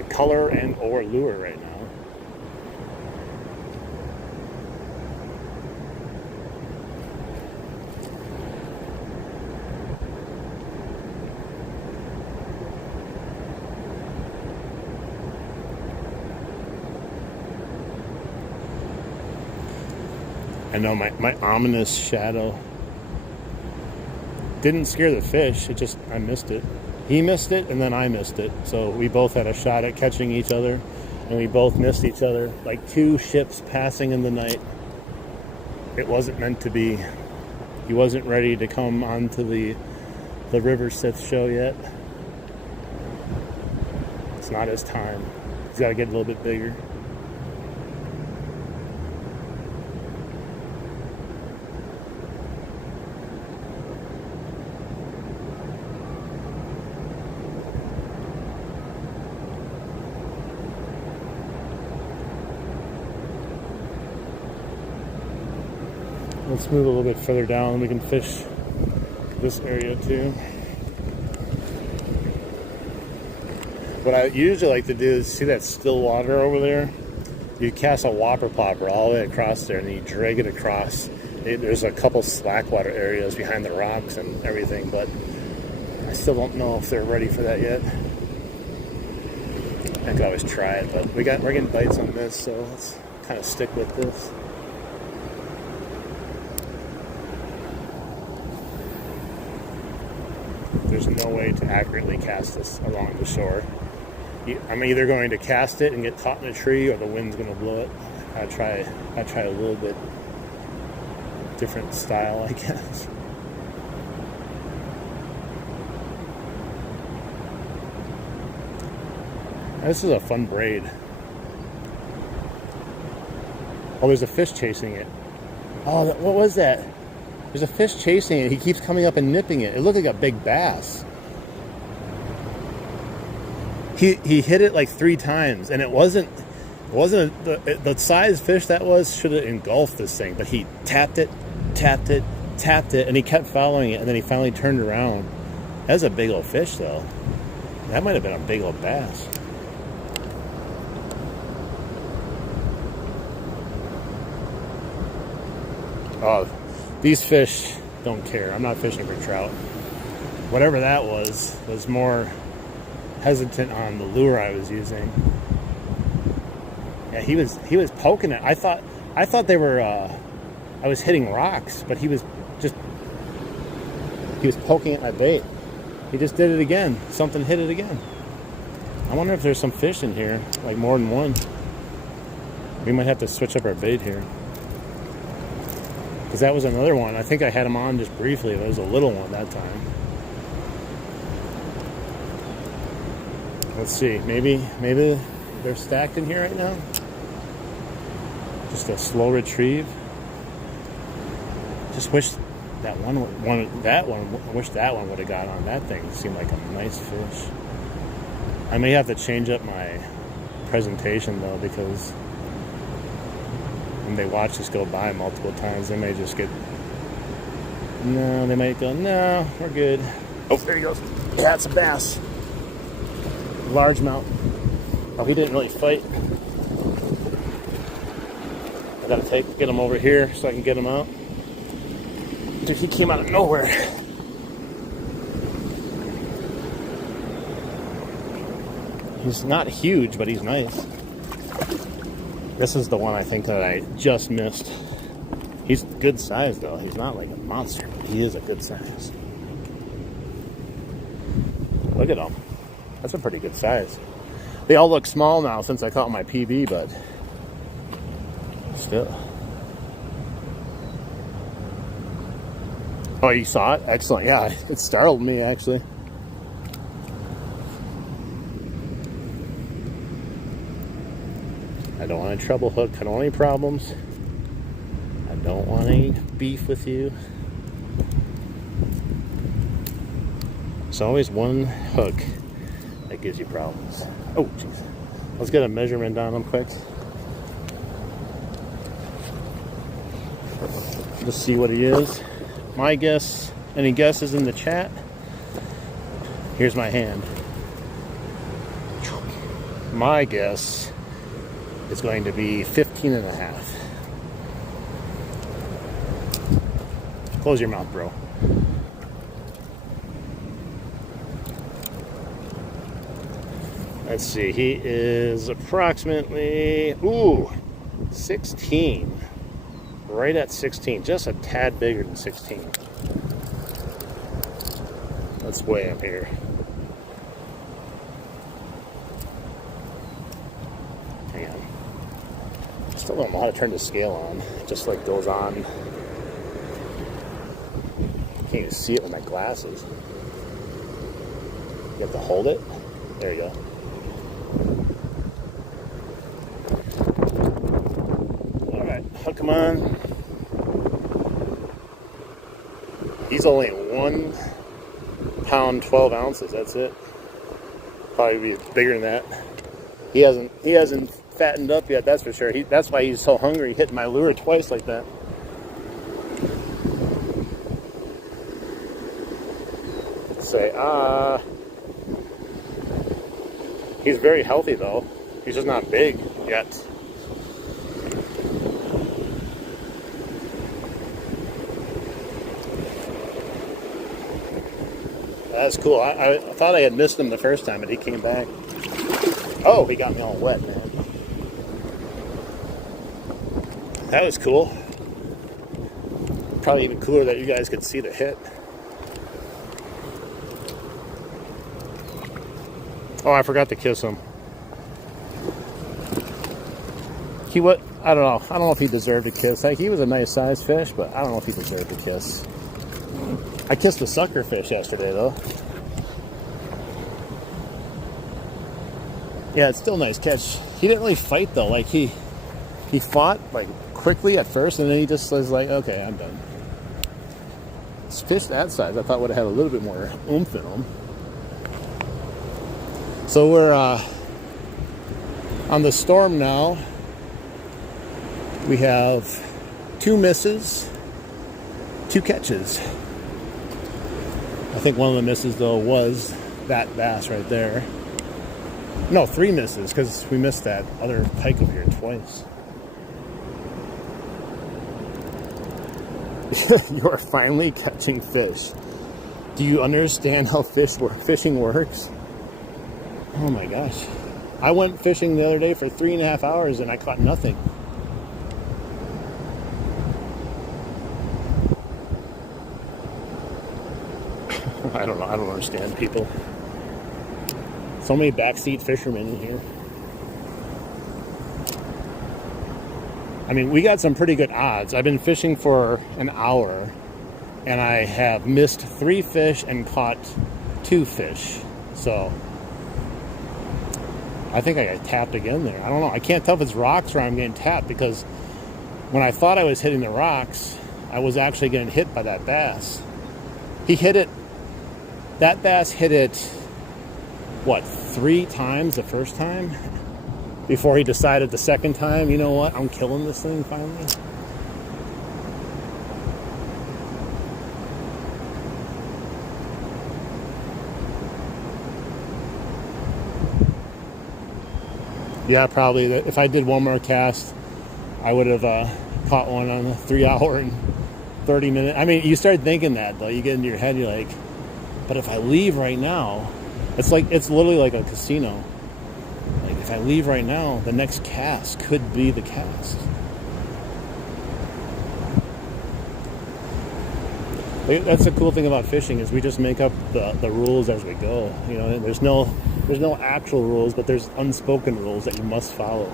color and or lure right now. I know my ominous shadow didn't scare the fish. I missed it. He missed it, and then I missed it. So we both had a shot at catching each other, and we both missed each other. Like 2 ships passing in the night. It wasn't meant to be. He wasn't ready to come onto the the River Sith show yet. It's not his time. He's got to get a little bit bigger. Let's move a little bit further down. We can fish this area too. What I usually like to do is see that still water over there. You cast a whopper popper all the way across there, and then you drag it across. There's a couple slack water areas behind the rocks and everything, but I still don't know if they're ready for that yet. I could always try it, but we're getting bites on this, so let's kind of stick with this. There's no way to accurately cast this along the shore. I'm either going to cast it and get caught in a tree, or the wind's going to blow it. I try a little bit different style, I guess. This is a fun braid. Oh, there's a fish chasing it. Oh, what was that? There's a fish chasing it. He keeps coming up and nipping it. It looked like a big bass. He hit it like 3 times, and it wasn't the size fish that was should have engulfed this thing, but he tapped it, and he kept following it, and then he finally turned around. That was a big old fish, though. That might have been a big old bass. Oh, these fish don't care. I'm not fishing for trout. Whatever that was more hesitant on the lure I was using. Yeah, he was poking it. I thought they were I was hitting rocks, but he was poking at my bait. He just did it again. Something hit it again. I wonder if there's some fish in here, like more than one. We might have to switch up our bait here. Because that was another one. I think I had him on just briefly. It was a little one that time. Let's see. Maybe they're stacked in here right now. Just a slow retrieve. Just wish that one would have got on that thing. It seemed like a nice fish. I may have to change up my presentation though, because when they watch this go by multiple times, they may just get... No, they might go, no, we're good. Oh, there he goes. Yeah, it's a bass. Largemouth. Oh, he didn't really fight. I gotta get him over here so I can get him out. Dude, he came out of nowhere. He's not huge, but he's nice. This is the one I think that I just missed. He's good size though. He's not like a monster, but he is a good size. Look at him. That's a pretty good size. They all look small now since I caught my PB, but still. Oh, you saw it? Excellent. Yeah, it startled me actually. I don't want any treble hook. I don't want any problems. I don't want any beef with you. It's always one hook that gives you problems. Oh, jeez. Let's get a measurement on them quick. Let's see what he is. My guess, any guesses in the chat? Here's my hand. My guess is going to be 15 and a half. Close your mouth, bro. Let's see, he is approximately, 16. Right at 16, just a tad bigger than 16. Let's weigh him here. Hang on. Still don't know how to turn the scale on. It just like goes on. Can't even see it with my glasses. You have to hold it. There you go. All right, hook him on. He's only 1 pound 12 ounces. That's it. Probably be bigger than that. He hasn't fattened up yet. That's for sure. That's why he's so hungry, hitting my lure twice like that. Say he's very healthy though. He's just not big yet. That's cool. I thought I had missed him the first time, but he came back. Oh, he got me all wet, man. That was cool. Probably even cooler that you guys could see the hit. Oh, I forgot to kiss him. I don't know. I don't know if he deserved a kiss. Like, he was a nice sized fish, but I don't know if he deserved a kiss. I kissed a sucker fish yesterday, though. Yeah, it's still a nice catch. He didn't really fight, though. Like, he fought, like, quickly at first, and then he just was like, okay, I'm done. This fish that size, I thought would have had a little bit more oomph in him. So we're on the storm now. We have 2 misses, 2 catches. I think one of the misses, though, was that bass right there. No, 3 misses, because we missed that other pike over here twice. You are finally catching fish. Do you understand how fishing works? Oh my gosh. I went fishing the other day for 3.5 hours and I caught nothing. I don't know. I don't understand people. So many backseat fishermen in here. I mean, we got some pretty good odds. I've been fishing for an hour and I have missed 3 fish and caught 2 fish. So I think I got tapped again there. I don't know. I can't tell if it's rocks or I'm getting tapped, because when I thought I was hitting the rocks, I was actually getting hit by that bass. He hit it. That bass hit it, what, 3 times the first time? Before he decided the second time, you know what, I'm killing this thing finally. Yeah, probably. If I did one more cast, I would have caught one on a 3 hour and 30 minute. I mean, you start thinking that, though. You get into your head, you're like, but if I leave right now, it's literally like a casino. Like, if I leave right now, the next cast could be the cast. That's the cool thing about fishing, is we just make up the rules as we go. You know, there's no actual rules, but there's unspoken rules that you must follow.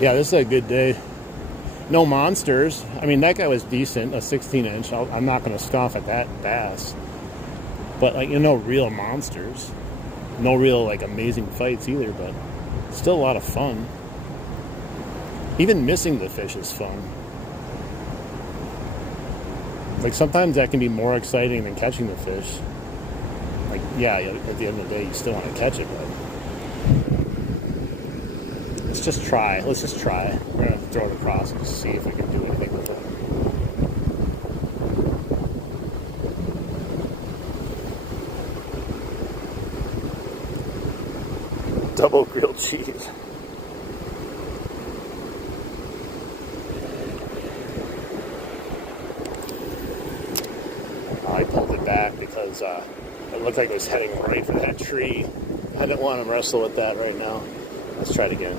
Yeah, this is a good day. No monsters. I mean, that guy was decent, a 16-inch. I'm not going to scoff at that bass. But, like, no real monsters. No real, like, amazing fights either, but still a lot of fun. Even missing the fish is fun. Like, sometimes that can be more exciting than catching the fish. Like, yeah, at the end of the day, you still want to catch it, but let's just try. Let's just try. We're going to throw it across and see if we can do anything with it. Double grilled cheese. I pulled it back because it looked like it was heading right for that tree. I didn't want to wrestle with that right now. Let's try it again.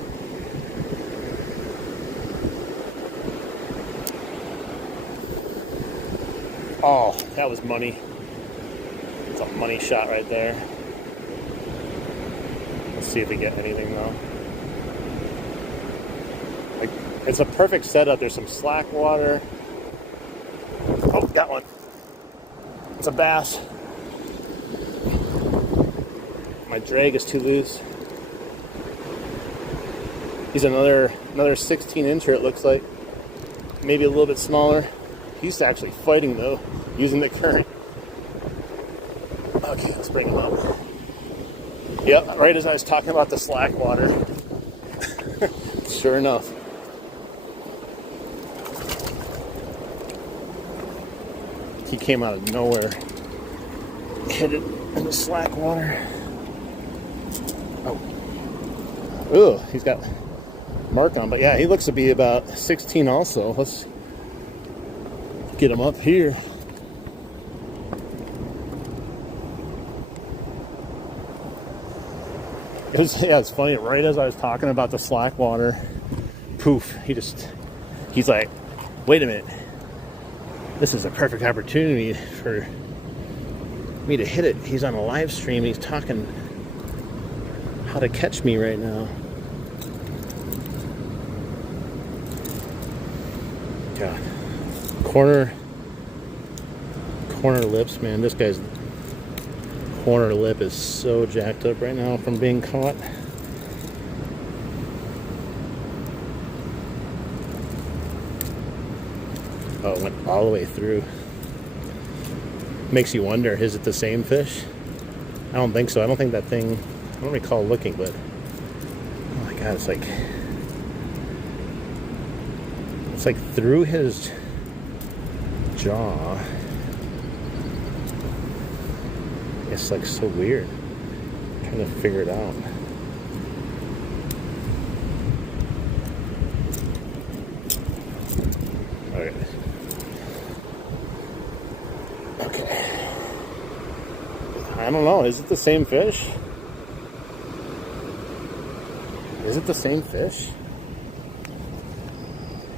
Oh, that was money. It's a money shot right there. Let's see if we get anything though. Like, It's a perfect setup. There's some slack water. Oh, got one. It's a bass. My drag is too loose. He's another 16-incher, it looks like. Maybe a little bit smaller. He's actually fighting though, using the current. Okay, let's bring him up. Yep, right as I was talking about the slack water. Sure enough. He came out of nowhere. Hit it in the slack water. Oh. Ooh, he's got mark on, but yeah, he looks to be about 16 also. Let's get him up here. It's funny, right as I was talking about the slack water, poof, he's like, wait a minute, this is a perfect opportunity for me to hit it. He's on a live stream, he's talking how to catch me right now. God. Corner lips, man, this guy's corner lip is so jacked up right now from being caught. Oh, it went all the way through. Makes you wonder, is it the same fish? I don't think so. I don't think that thing, I don't recall looking, but oh my God, it's like through his jaw. It's like so weird. I'm trying to figure it out. Okay. I don't know. Is it the same fish? Is it the same fish?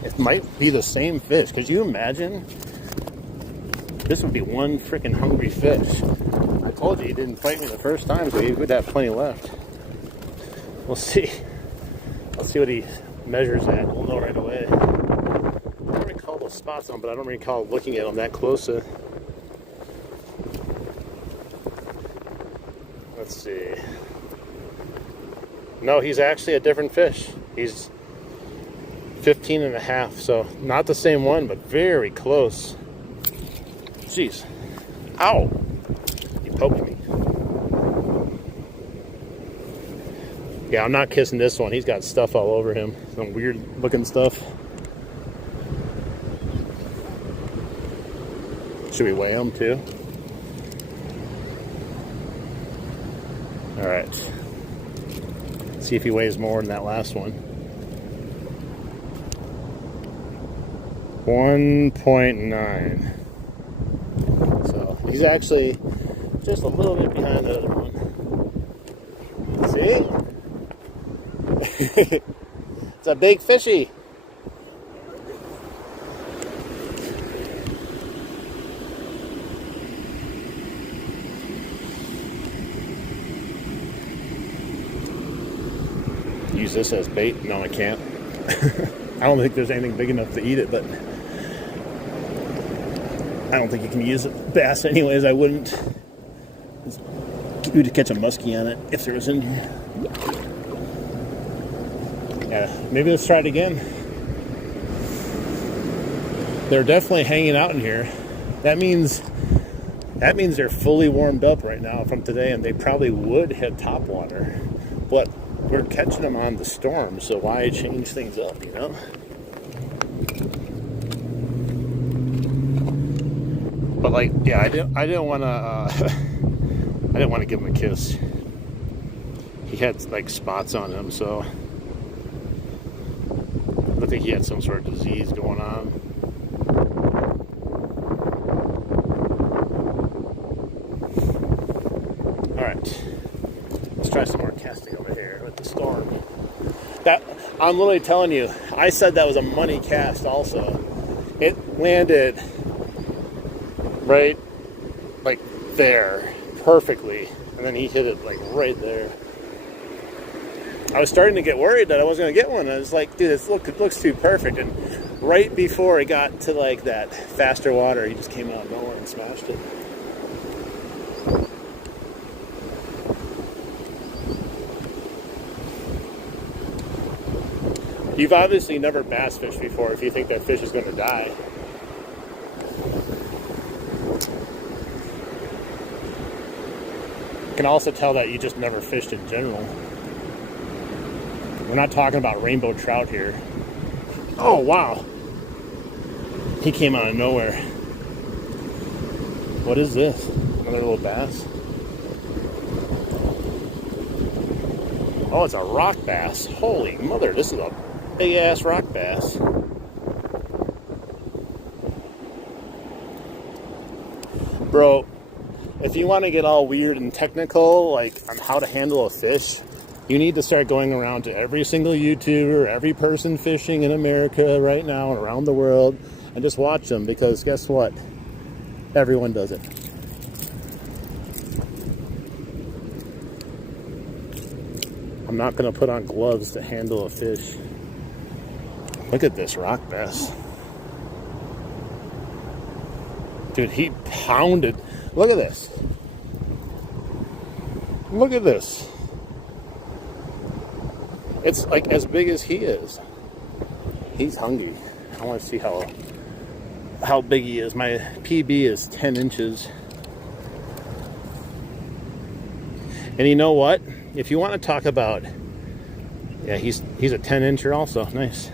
It might be the same fish. Could you imagine? This would be one freaking hungry fish. I told you he didn't fight me the first time, so he would have plenty left. We'll see. Let's see what he measures at. We'll know right away. I don't recall those spots on him, but I don't recall looking at him that close. Let's see. No, he's actually a different fish. He's 15 and a half, so not the same one, but very close. Jeez. Ow! He poked me. Yeah, I'm not kissing this one. He's got stuff all over him. Some weird looking stuff. Should we weigh him too? Alright. See if he weighs more than that last one. 1.9. So he's actually just a little bit behind the other one. See? It's a big fishy. Use this as bait? No, I can't. I don't think there's anything big enough to eat it, but I don't think you can use bass anyways. I wouldn't. You would catch a muskie on it if there was in here. Yeah, maybe let's try it again. They're definitely hanging out in here. That means they're fully warmed up right now from today, and they probably would hit topwater. But we're catching them on the storm, so why change things up, you know? But like, yeah, I didn't want to. I didn't want to give him a kiss. He had like spots on him, so I think he had some sort of disease going on. All right, let's try some more casting over here with the storm. That I'm literally telling you, I said that was a money cast. Also, it landed right like there perfectly, and then he hit it like right there. I was starting to get worried that I wasn't going to get one. I was like, dude, it looks too perfect. And right before it got to like that faster water, he just came out of nowhere and smashed it. You've obviously never bass fished before if you think that fish is going to die. You can also tell that you just never fished in general. We're not talking about rainbow trout here. Oh, wow. He came out of nowhere. What is this? Another little bass? Oh, it's a rock bass. Holy mother, this is a big ass rock bass. Bro, if you want to get all weird and technical, like on how to handle a fish, you need to start going around to every single YouTuber, every person fishing in America right now and around the world, and just watch them, because guess what? Everyone does it. I'm not going to put on gloves to handle a fish. Look at this rock bass. Dude, he pounded. Look at this. Look at this. It's like as big as he is. He's hungry. I want to see how big he is. My PB is 10 inches. And you know what? If you want to talk about, yeah, he's a 10-incher also. Nice.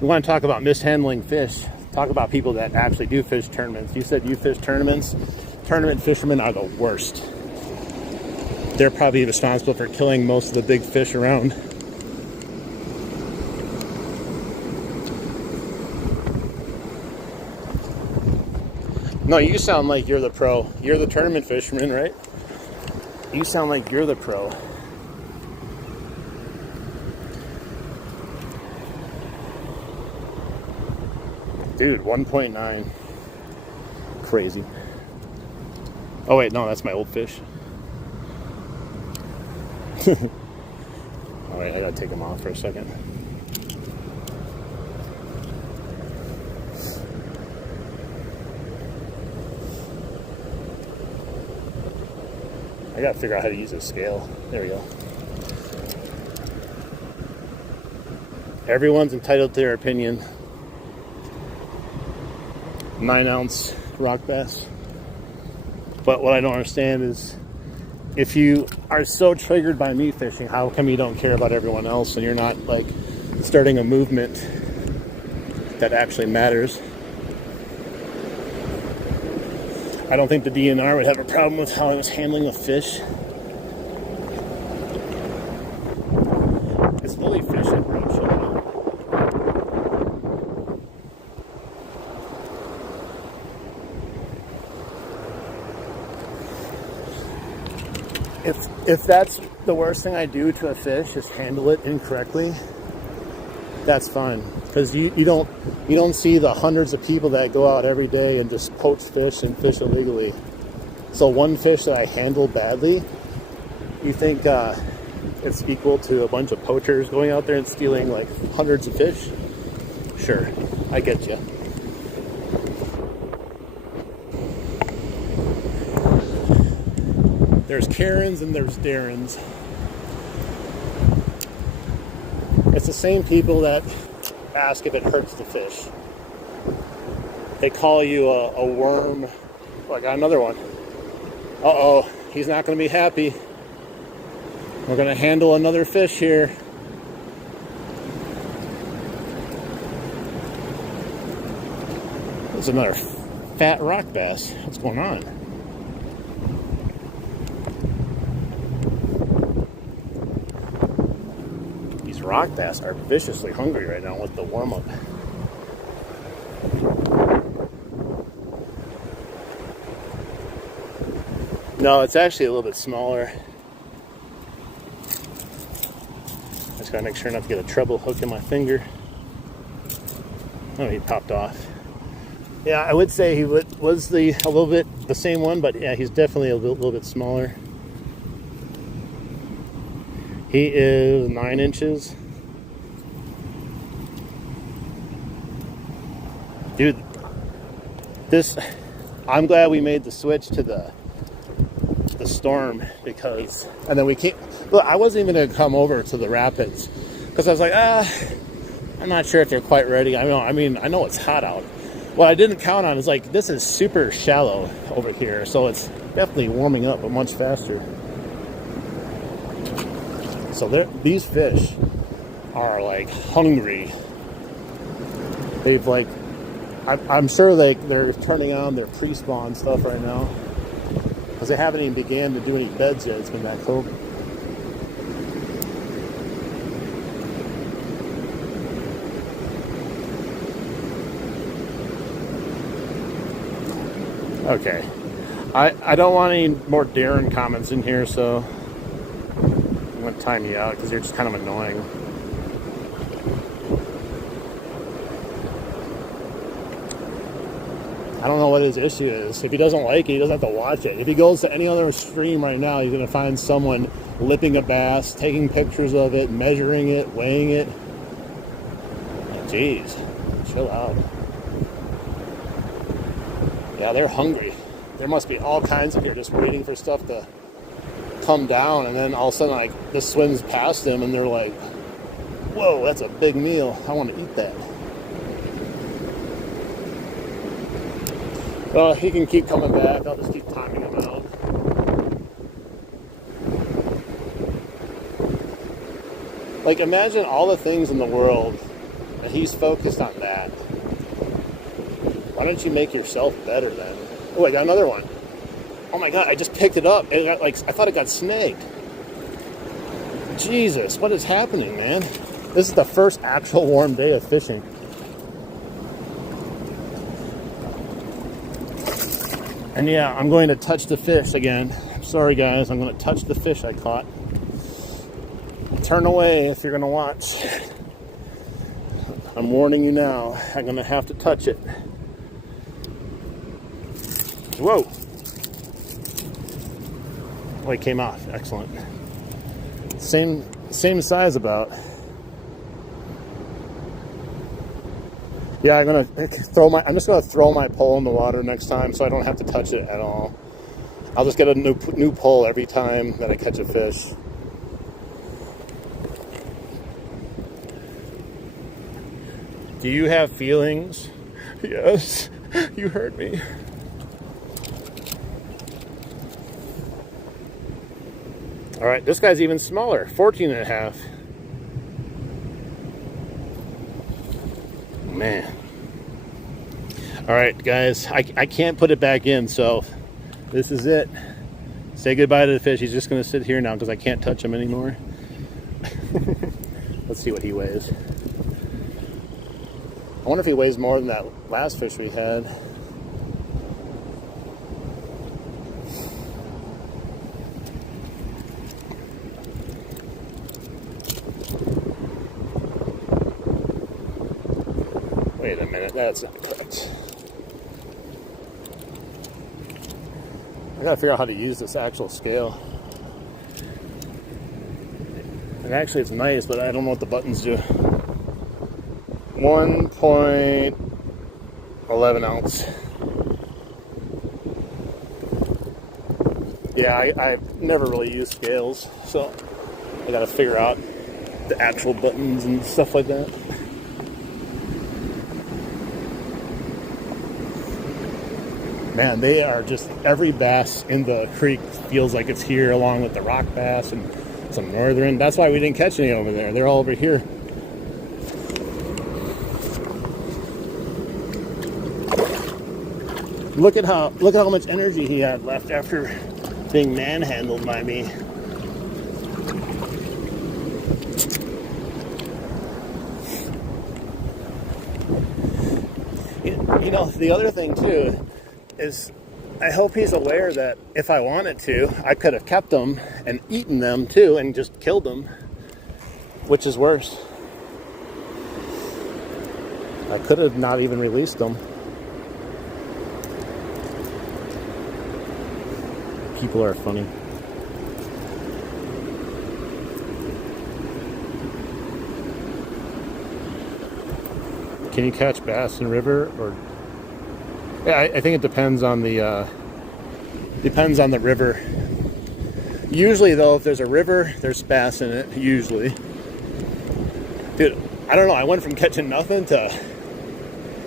You want to talk about mishandling fish, talk about people that actually do fish tournaments. You said you fish tournaments. Tournament fishermen are the worst. They're probably responsible for killing most of the big fish around. No, you sound like you're the pro. You're the tournament fisherman, right? You sound like you're the pro. Dude, 1.9. Crazy. Oh wait, no, that's my old fish. Alright, I gotta take him off for a second. I gotta figure out how to use this scale. There we go. Everyone's entitled to their opinion. 9-ounce rock bass. But what I don't understand is, if you are so triggered by me fishing, how come you don't care about everyone else and you're not like starting a movement that actually matters? I don't think the DNR would have a problem with how I was handling a fish. It's fully fishing, bro. If that's the worst thing I do to a fish is handle it incorrectly, that's fine. Because you don't see the hundreds of people that go out every day and just poach fish and fish illegally. So one fish that I handle badly, you think it's equal to a bunch of poachers going out there and stealing like hundreds of fish? Sure, I get you. There's Karens and there's Darrens. It's the same people that ask if it hurts the fish. They call you a worm. Oh, I got another one. Uh-oh, he's not going to be happy. We're going to handle another fish here. There's another fat rock bass. What's going on? Rock bass are viciously hungry right now with the warm-up. No, it's actually a little bit smaller. I just gotta make sure not to get a treble hook in my finger. Oh, he popped off. Yeah, I would say he was a little bit the same one, but yeah, he's definitely a little bit smaller. He is 9 inches. Dude, I'm glad we made the switch to the storm, because, and then we can't, look, I wasn't even going to come over to the rapids because I was like, I'm not sure if they're quite ready. I know it's hot out. What I didn't count on is, like, this is super shallow over here, so it's definitely warming up, but much faster. So these fish are, like, hungry. They've, like, I'm sure they're turning on their pre-spawn stuff right now, because they haven't even began to do any beds yet. It's been that cold. Okay, I don't want any more Darren comments in here, so I'm going to time you out because you're just kind of annoying. I don't know what his issue is. If he doesn't like it, he doesn't have to watch it. If he goes to any other stream right now, he's going to find someone lipping a bass, taking pictures of it, measuring it, weighing it. Jeez, chill out. Yeah, they're hungry. There must be all kinds of here just waiting for stuff to come down, and then all of a sudden, like, this swims past them, and they're like, whoa, that's a big meal. I want to eat that. Well, he can keep coming back. I'll just keep timing him out. Like, imagine all the things in the world that he's focused on that. Why don't you make yourself better then? Oh, I got another one. Oh my God, I just picked it up. It got, like, I thought it got snagged. Jesus, what is happening, man? This is the first actual warm day of fishing. And yeah, I'm going to touch the fish again. Sorry guys, I'm going to touch the fish I caught. Turn away if you're going to watch. I'm warning you now, I'm going to have to touch it. Whoa! Oh, it came off. Excellent. Same size about. Yeah, I'm just gonna throw my pole in the water next time, so I don't have to touch it at all. I'll just get a new pole every time that I catch a fish. Do you have feelings? Yes, you hurt me. All right, this guy's even smaller, 14 and a half. Man. All right, guys, I can't put it back in, so this is it. Say goodbye to the fish. He's just going to sit here now because I can't touch him anymore. Let's see what he weighs. I wonder if he weighs more than that last fish we had. Wait a minute, that's not correct. I gotta figure out how to use this actual scale. And actually it's nice, but I don't know what the buttons do. 1.11 ounce. Yeah, I've never really used scales, so I gotta figure out the actual buttons and stuff like that. Man, they are just, every bass in the creek feels like it's here, along with the rock bass and some northern. That's why we didn't catch any over there. They're all over here. Look at how much energy he had left after being manhandled by me. You know, the other thing too is, I hope he's aware that if I wanted to, I could have kept them and eaten them too and just killed them, which is worse. I could have not even released them. People are funny. Can you catch bass in river? Or yeah, I think it depends on the river. Usually though, if there's a river, there's bass in it, usually. Dude, I don't know, I went from catching nothing to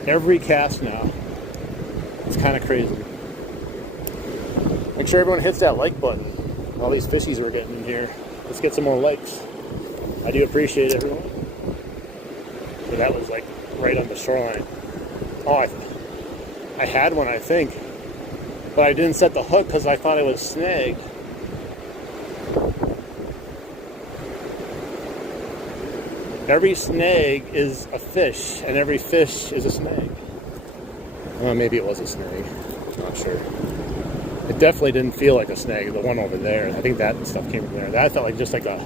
every cast now. It's kind of crazy. Make sure everyone hits that like button. All these fishies we're getting in here. Let's get some more likes. I do appreciate everyone. But that was like right on the shoreline. Oh, I had one, I think. But I didn't set the hook because I thought it was snagged. Every snag is a fish, and every fish is a snag. Well, maybe it was a snag. Not sure. It definitely didn't feel like a snag, the one over there. I think that stuff came from there. That felt like just like a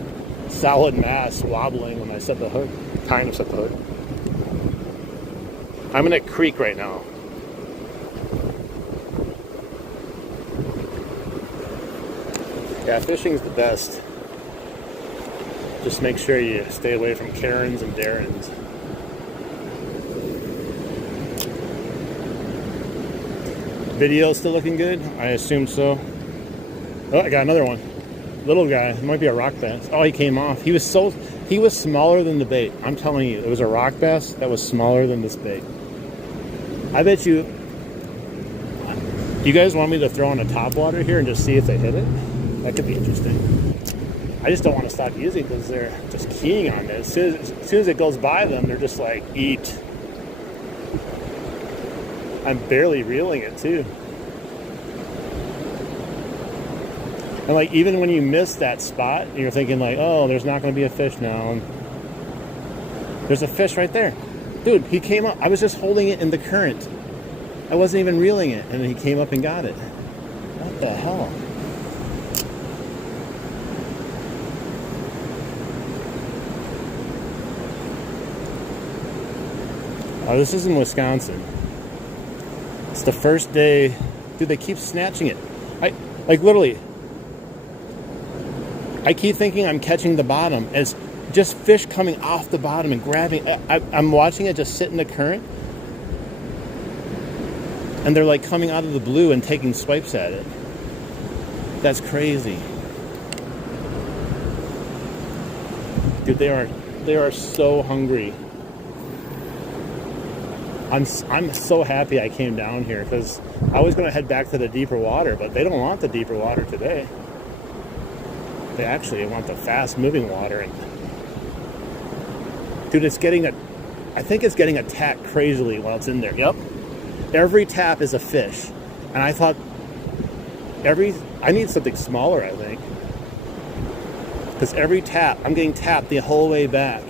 solid mass wobbling when I set the hook. Kind of set the hook. I'm in a creek right now. Yeah, fishing's the best. Just make sure you stay away from Karens and Darrens. Video still looking good? I assume so. Oh, I got another one. Little guy. It might be a rock bass. Oh, he came off. He was smaller than the bait. I'm telling you, it was a rock bass that was smaller than this bait. I bet you... Do you guys want me to throw on a topwater here and just see if they hit it? That could be interesting. I just don't want to stop using because they're just keying on it. As soon as it goes by them, they're just like, eat. I'm barely reeling it too. And like, even when you miss that spot, you're thinking like, oh, there's not going to be a fish now. And there's a fish right there. Dude, he came up. I was just holding it in the current. I wasn't even reeling it. And then he came up and got it. What the hell? Oh, this is in Wisconsin. It's the first day. Dude, they keep snatching it. Literally, I keep thinking I'm catching the bottom. It's just fish coming off the bottom and grabbing. I'm watching it just sit in the current. And they're like coming out of the blue and taking swipes at it. That's crazy. Dude, they are so hungry. I'm so happy I came down here because I was going to head back to the deeper water, but they don't want the deeper water today. They actually want the fast-moving water. And dude, I think it's getting attacked crazily while it's in there. Yep. Every tap is a fish. And I thought I need something smaller, I think. Because every tap, I'm getting tapped the whole way back.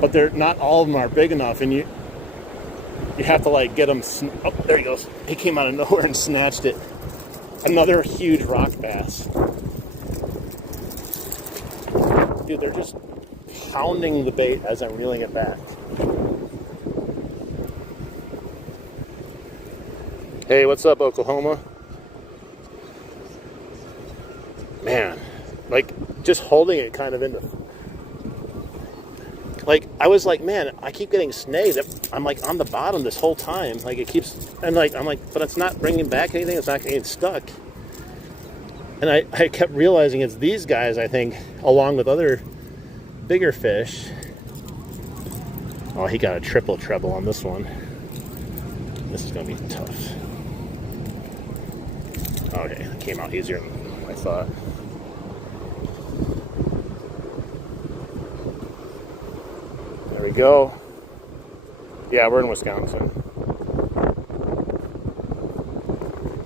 But they're not all of them are big enough, and you have to like get them. Oh, there he goes. He came out of nowhere and snatched it. Another huge rock bass. Dude, they're just pounding the bait as I'm reeling it back. Hey, what's up, Oklahoma? Man, like just holding it kind of in the. Like, I was like, man, I keep getting snagged. I'm like on the bottom this whole time. Like, it keeps, and like, I'm like, but it's not bringing back anything. It's not getting stuck. And I kept realizing it's these guys, I think, along with other bigger fish. Oh, he got a triple treble on this one. This is going to be tough. Okay, it came out easier than I thought. There we go. Yeah, we're in Wisconsin.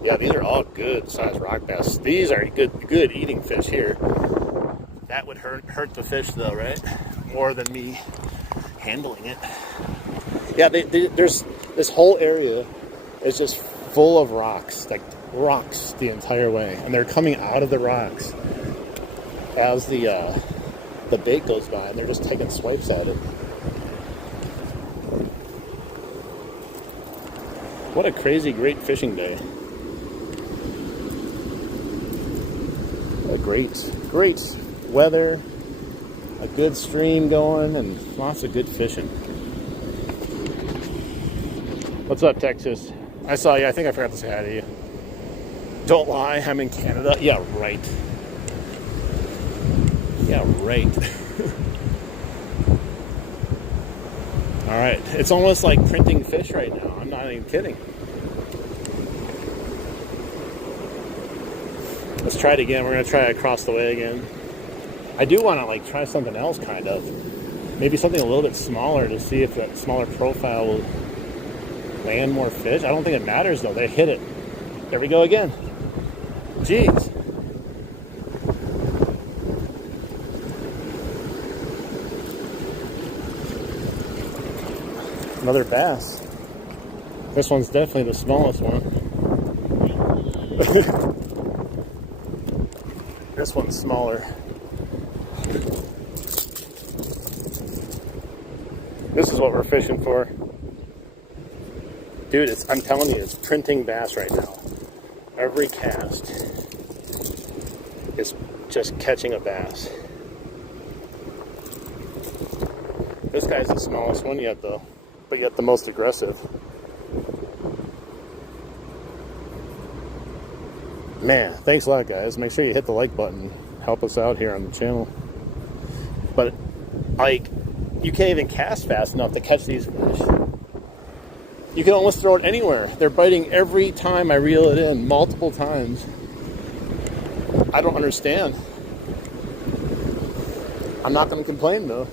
Yeah, these are all good sized rock bass. These are good eating fish here. That would hurt the fish though, right? More than me handling it. Yeah, there's this whole area is just full of rocks, like rocks the entire way, and they're coming out of the rocks as the bait goes by, and they're just taking swipes at it. What a crazy, great fishing day. A great weather. a good stream going and lots of good fishing. What's up, Texas? I saw you. I think I forgot to say hi to you. Don't lie, I'm in Canada. Yeah, right. Yeah, right. All right, it's almost like printing fish right now. I'm not even kidding. Let's try it again. We're gonna try it across the way again. I do want to like try something else, kind of. Maybe something a little bit smaller to see if that smaller profile will land more fish. I don't think it matters though. They hit it. There we go again. Jeez. Another bass. This one's definitely the smallest one. This one's smaller. This is what we're fishing for. Dude, I'm telling you, it's printing bass right now. Every cast is just catching a bass. This guy's the smallest one yet though, but yet the most aggressive. Man, thanks a lot, guys. Make sure you hit the like button. Help us out here on the channel. But, like, you can't even cast fast enough to catch these fish. You can almost throw it anywhere. They're biting every time I reel it in, multiple times. I don't understand. I'm not going to complain, though.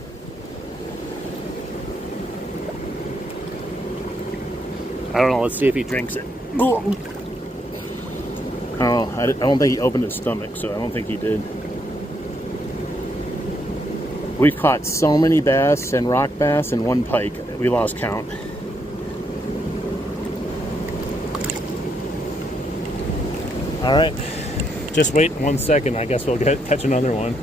I don't know. Let's see if he drinks it. Oh, I don't think he opened his stomach, so I don't think he did. We've caught so many bass and rock bass and one pike. We lost count. All right, just wait 1 second. I guess we'll catch another one.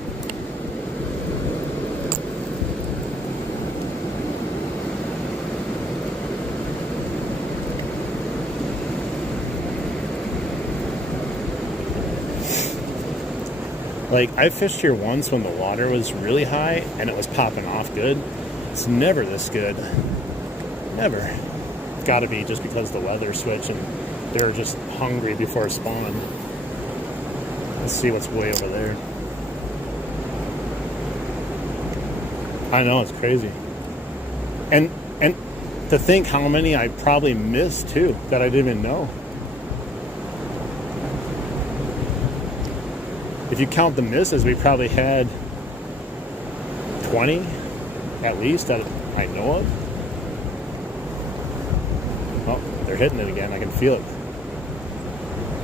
Like, I fished here once when the water was really high and it was popping off good. It's never this good. Never. It's gotta be just because the weather switched and they're just hungry before spawn. Let's see what's way over there. I know, it's crazy. And to think how many I probably missed too that I didn't even know. If you count the misses, we probably had 20 at least that I know of. Oh, they're hitting it again. I can feel it.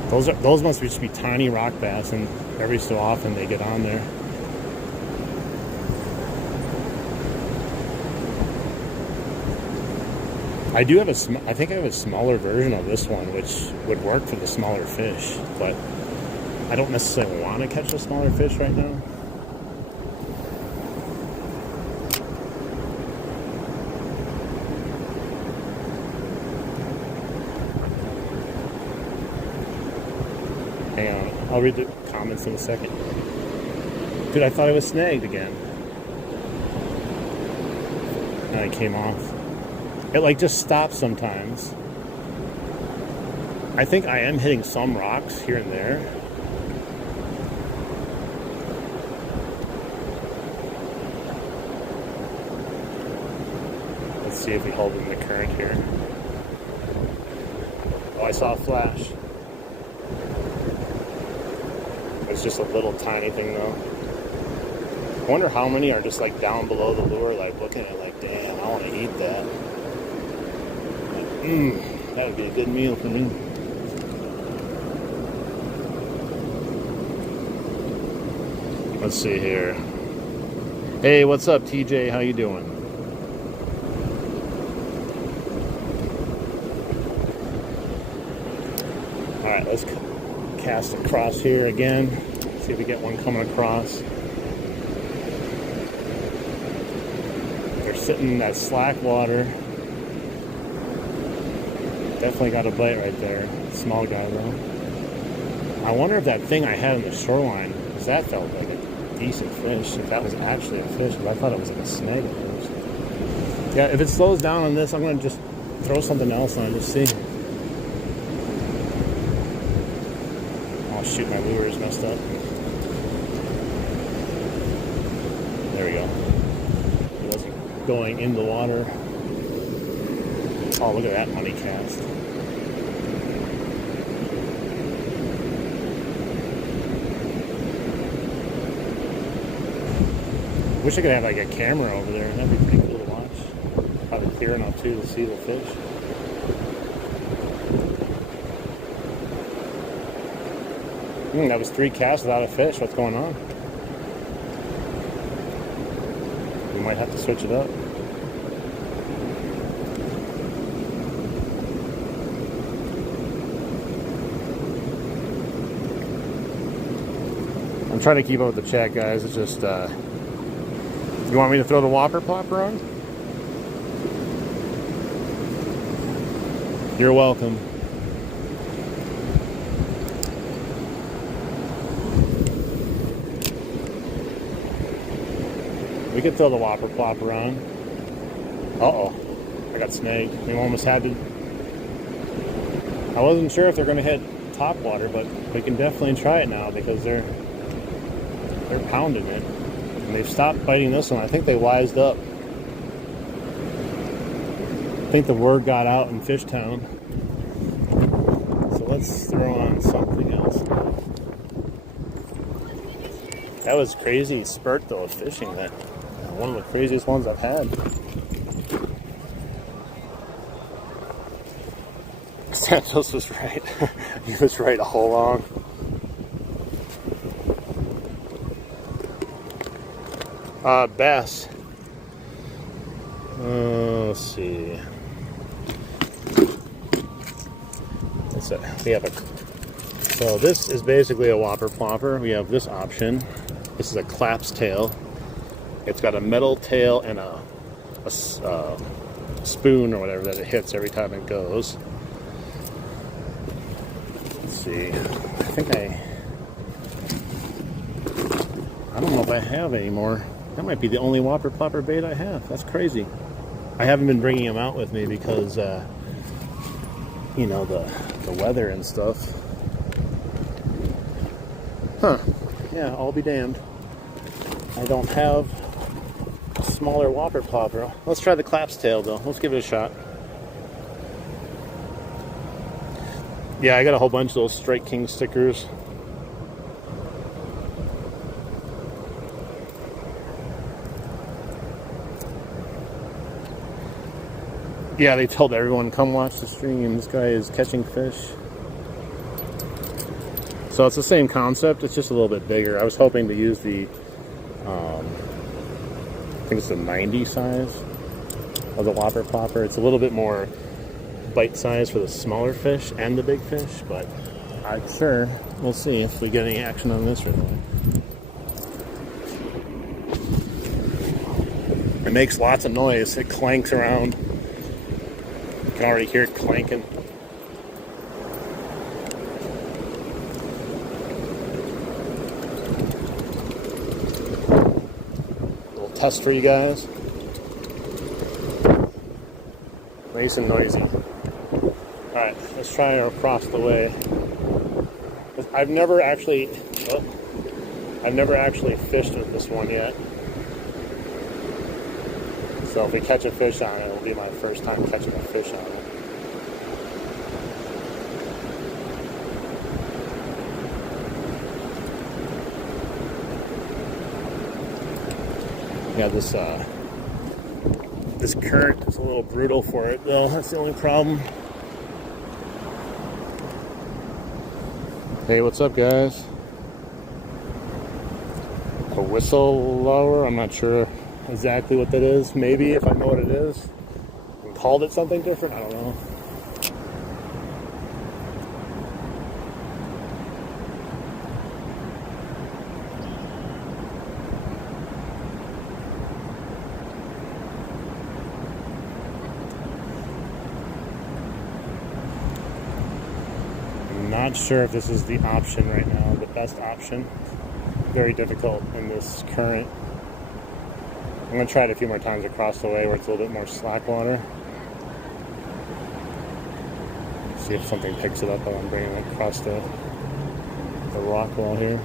Those must just be tiny rock bass, and every so often they get on there. I think I have a smaller version of this one, which would work for the smaller fish, but I don't necessarily want to catch a smaller fish right now. Hang on, I'll read the comments in a second. Dude, I thought I was snagged again. And I came off. It like just stops sometimes. I think I am hitting some rocks here and there. See if we hold in the current here. Oh, I saw a flash. It's just a little tiny thing though. I wonder how many are just like down below the lure, like looking at like, damn, I want to eat that. Like, that would be a good meal for me. Let's see here. Hey, what's up, TJ? How you doing? Alright, let's cast across here again. See if we get one coming across. They're sitting in that slack water. Definitely got a bite right there. Small guy though. I wonder if that thing I had in the shoreline, because that felt like it. decent fish, if that was actually a fish, but I thought it was like a snag at first. Yeah, if it slows down on this, I'm going to just throw something else on it, just see. Oh shoot, my lure is messed up. There we go. It wasn't going in the water. Oh, look at that honey cast. Wish I could have like a camera over there. That'd be pretty cool to watch. Probably clear enough too to see the fish. That was 3 casts without a fish. What's going on? We might have to switch it up. I'm trying to keep up with the chat, guys. It's just, you want me to throw the whopper plopper on? You're welcome. We could throw the whopper plopper on. Uh-oh. I got snagged. We almost had to. I wasn't sure if they're going to hit Topwater, but we can definitely try it now because they're pounding it. And they've stopped biting this one. I think they wised up. I think the word got out in Fishtown. So let's throw on something else. That was crazy spurt though of fishing. That one of the craziest ones I've had. Santos was right. He was right all along. Bass. Let's see. What's that? We have a. So this is basically a whopper plopper. We have this option. This is a claps tail. It's got a metal tail and a spoon or whatever that it hits every time it goes. Let's see. I don't know if I have any more. That might be the only whopper plopper bait I have. That's crazy. I haven't been bringing them out with me because, you know, the weather and stuff. Huh. Yeah, I'll be damned. I don't have a smaller whopper plopper. Let's try the claps tail though. Let's give it a shot. Yeah, I got a whole bunch of those Strike King stickers. Yeah, they told everyone, come watch the stream. This guy is catching fish. So it's the same concept, it's just a little bit bigger. I was hoping to use the, I think it's the 90 size of the whopper plopper. It's a little bit more bite size for the smaller fish and the big fish, but I'm sure we'll see if we get any action on this right now. It makes lots of noise. It clanks around. You can already hear it clanking. Little test for you guys. Nice and noisy. Alright, let's try her across the way. I've never actually fished with this one yet. So if we catch a fish on it, it'll be my first time catching a fish on it. Yeah, this current is a little brutal for it though. That's the only problem. Hey, what's up, guys? A whistle lower? I'm not sure exactly what that is. Maybe if I know what it is and called it something different, I don't know. I'm not sure if this is the option right now, the best option. very difficult in this current. I'm going to try it a few more times across the way where it's a little bit more slack water. See if something picks it up while I'm bringing it across the rock wall here.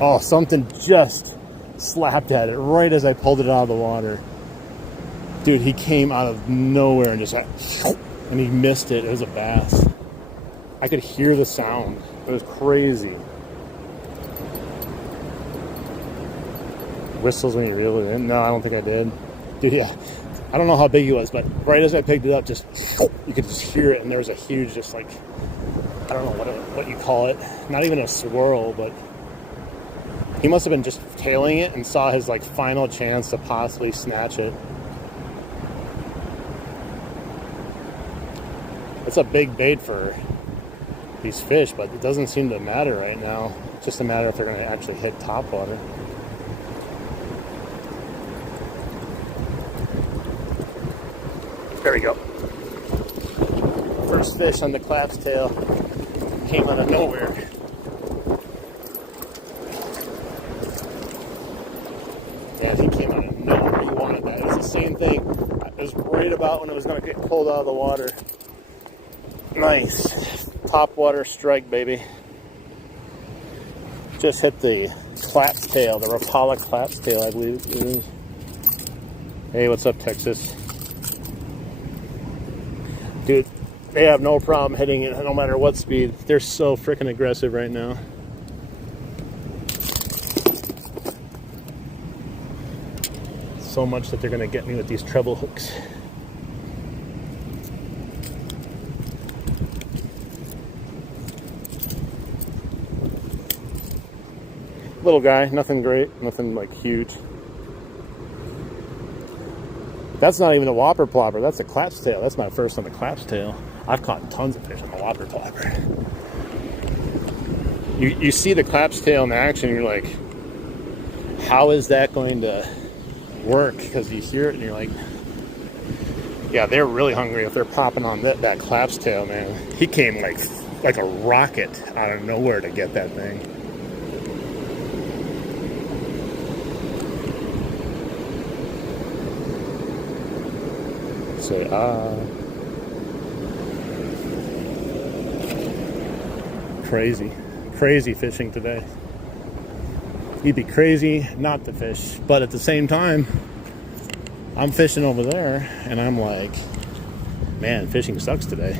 Oh, something just slapped at it right as I pulled it out of the water. Dude, he came out of nowhere and just like, and he missed it. It was a bass. I could hear the sound. It was crazy. Whistles when you reel it in? No, I don't think I did. Dude, yeah. I don't know how big he was, but right as I picked it up, just you could just hear it, and there was a huge, just like, I don't know what you call it. Not even a swirl, but he must have been just tailing it and saw his like final chance to possibly snatch it. It's a big bait for these fish, but it doesn't seem to matter right now. It's just a matter if they're going to actually hit topwater. There we go. First fish on the clap's tail came out of nowhere. Yeah, he came out of nowhere. He wanted that. It's the same thing. It was right about when it was going to get pulled out of the water. Nice. Topwater strike, baby. Just hit the clap's tail, the Rapala clap's tail, I believe it is. Hey, what's up, Texas? Dude, they have no problem hitting it no matter what speed. They're so freaking aggressive right now. So much that they're going to get me with these treble hooks. Little guy, nothing great, nothing like huge. That's not even a whopper plopper, that's a clap's tail. That's my first on the clap's tail. I've caught tons of fish on the whopper plopper. You see the clap's tail in action, and you're like, how is that going to work? Because you hear it and you're like, yeah, they're really hungry if they're popping on that clap's tail, man. He came like a rocket out of nowhere to get that thing. Say crazy fishing today. You'd be crazy not to fish, but at the same time I'm fishing over there and I'm like, man, fishing sucks today.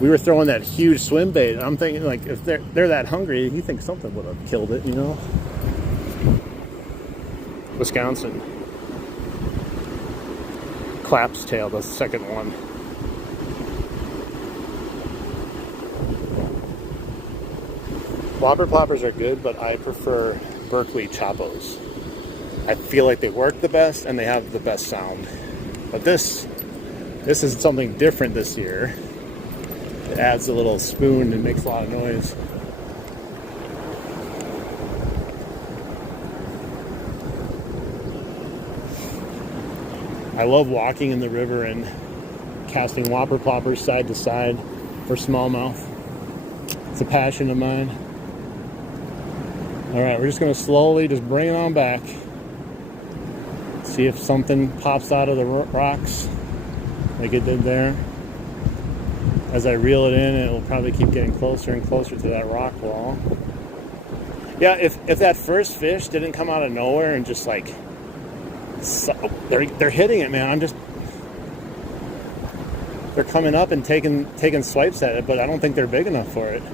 We were throwing that huge swim bait and I'm thinking, like, if they're that hungry, you think something would have killed it, you know. Wisconsin clap's tail, the second one. Whopper ploppers are good, but I prefer Berkeley Chapos. I feel like they work the best and they have the best sound. But this is something different this year. It adds a little spoon and makes a lot of noise. I love walking in the river and casting whopper ploppers side to side for smallmouth. It's a passion of mine. All right, we're just going to slowly just bring it on back. See if something pops out of the rocks like it did there. As I reel it in, it will probably keep getting closer and closer to that rock wall. Yeah, if that first fish didn't come out of nowhere and just like, they're hitting it, man. They're coming up and taking swipes at it, but I don't think they're big enough for it.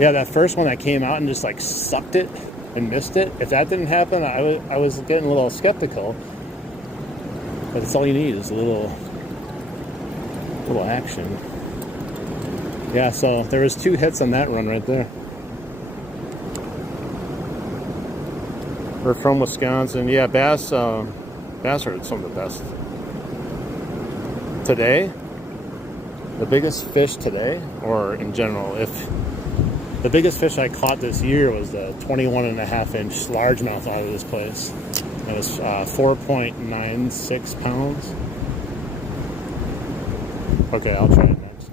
Yeah, that first one that came out and just like sucked it and missed it. If that didn't happen, I was getting a little skeptical. But it's all you need is a little action. Yeah, so there was 2 hits on that run right there. We're from Wisconsin. Yeah, bass are some of the best. Today, the biggest fish today, or in general, the biggest fish I caught this year was the 21.5-inch largemouth out of this place. It was 4.96 pounds. Okay, I'll try it next.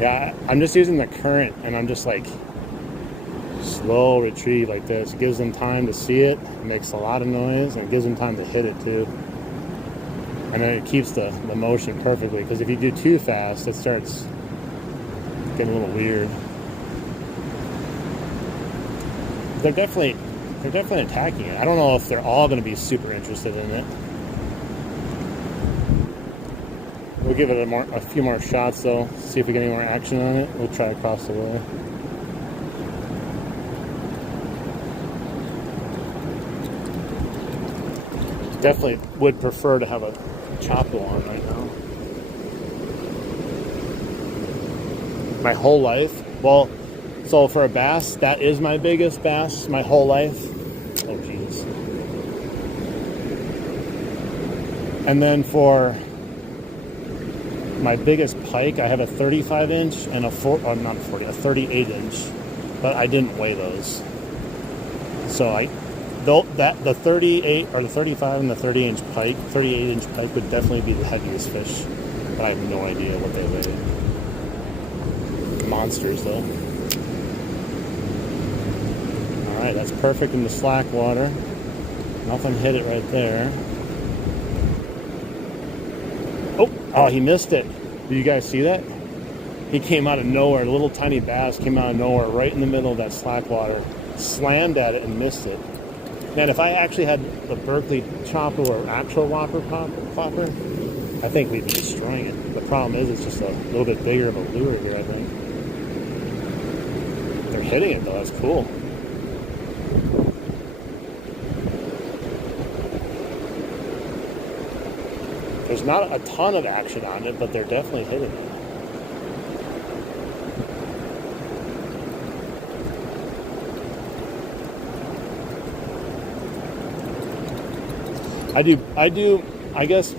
Yeah, I'm just using the current, and I'm just like slow retrieve like this. It gives them time to see it. It makes a lot of noise, and it gives them time to hit it too. And then it keeps the motion perfectly, because if you do too fast, it starts getting a little weird. They're definitely attacking it. I don't know if they're all going to be super interested in it. We'll give it a few more shots though, see if we get any more action on it. We'll try across the way. Definitely would prefer to have a chopo on right now. My whole life, well, so for a bass, that is my biggest bass my whole life. Oh jeez. And then for my biggest pike, I have a 35 inch and a 38 inch, but I didn't weigh those. So the 38 or the 35 and the 38 inch pike would definitely be the heaviest fish, but I have no idea what they weigh. Monsters though. All right, that's perfect in the slack water. Nothing hit it right there. Oh, he missed it. Did you guys see that? He came out of nowhere. A little tiny bass came out of nowhere right in the middle of that slack water. Slammed at it and missed it. Man, if I actually had the Berkeley chopper or actual whopper popper, I think we'd be destroying it. The problem is it's just a little bit bigger of a lure here, I think. They're hitting it though, that's cool. There's not a ton of action on it, but they're definitely hitting it. I guess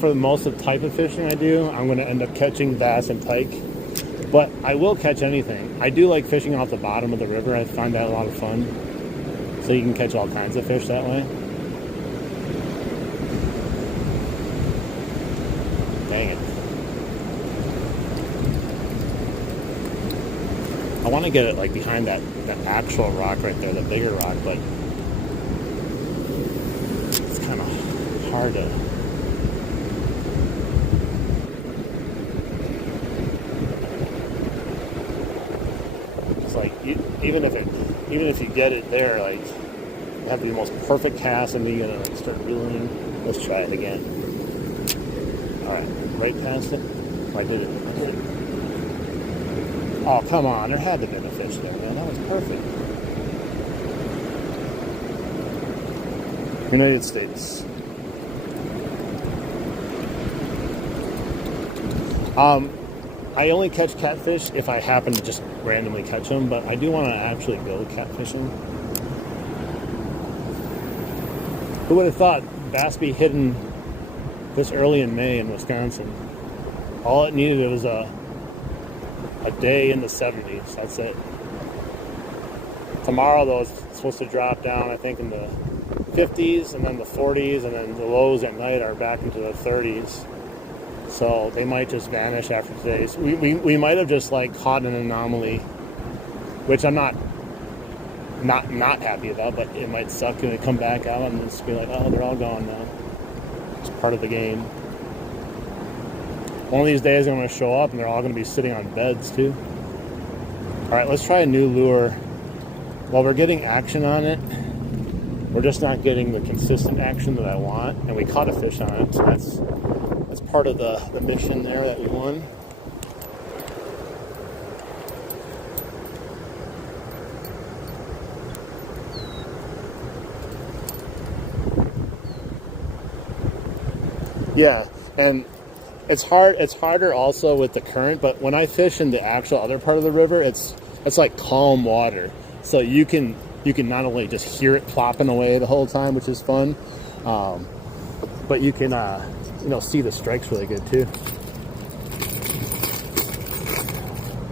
for most of the type of fishing I do, I'm going to end up catching bass and pike, but I will catch anything. I do like fishing off the bottom of the river. I find that a lot of fun. So you can catch all kinds of fish that way. Dang it. I want to get it like behind that actual rock right there, the bigger rock, but it's kind of hard to. It's like even if you get it there, like you have the most perfect cast, and then you're gonna like start reeling. Let's try it again. All right, right past it. Oh, I did it. Oh, come on. There had to have been a fish there, man. That was perfect. United States. I only catch catfish if I happen to just randomly catch them, but I do want to actually go catfishing. Who would have thought bass be hidden this early in May in Wisconsin? All it needed was a day in the 70s. That's it. Tomorrow, though, it's supposed to drop down, I think, in the 50s and then the 40s, and then the lows at night are back into the 30s. So they might just vanish after today. So we might have just like caught an anomaly, which I'm not happy about, but it might suck when they come back out and just be like, oh, they're all gone now. It's part of the game. One of these days I'm going to show up and they're all going to be sitting on beds too. All right, let's try a new lure. While we're getting action on it, we're just not getting the consistent action that I want, and we caught a fish on it, so that's part of the mission there that we won. Yeah, and it's harder also with the current, but when I fish in the actual other part of the river, it's like calm water. So you can not only just hear it plopping away the whole time, which is fun, but you can see the strikes really good too.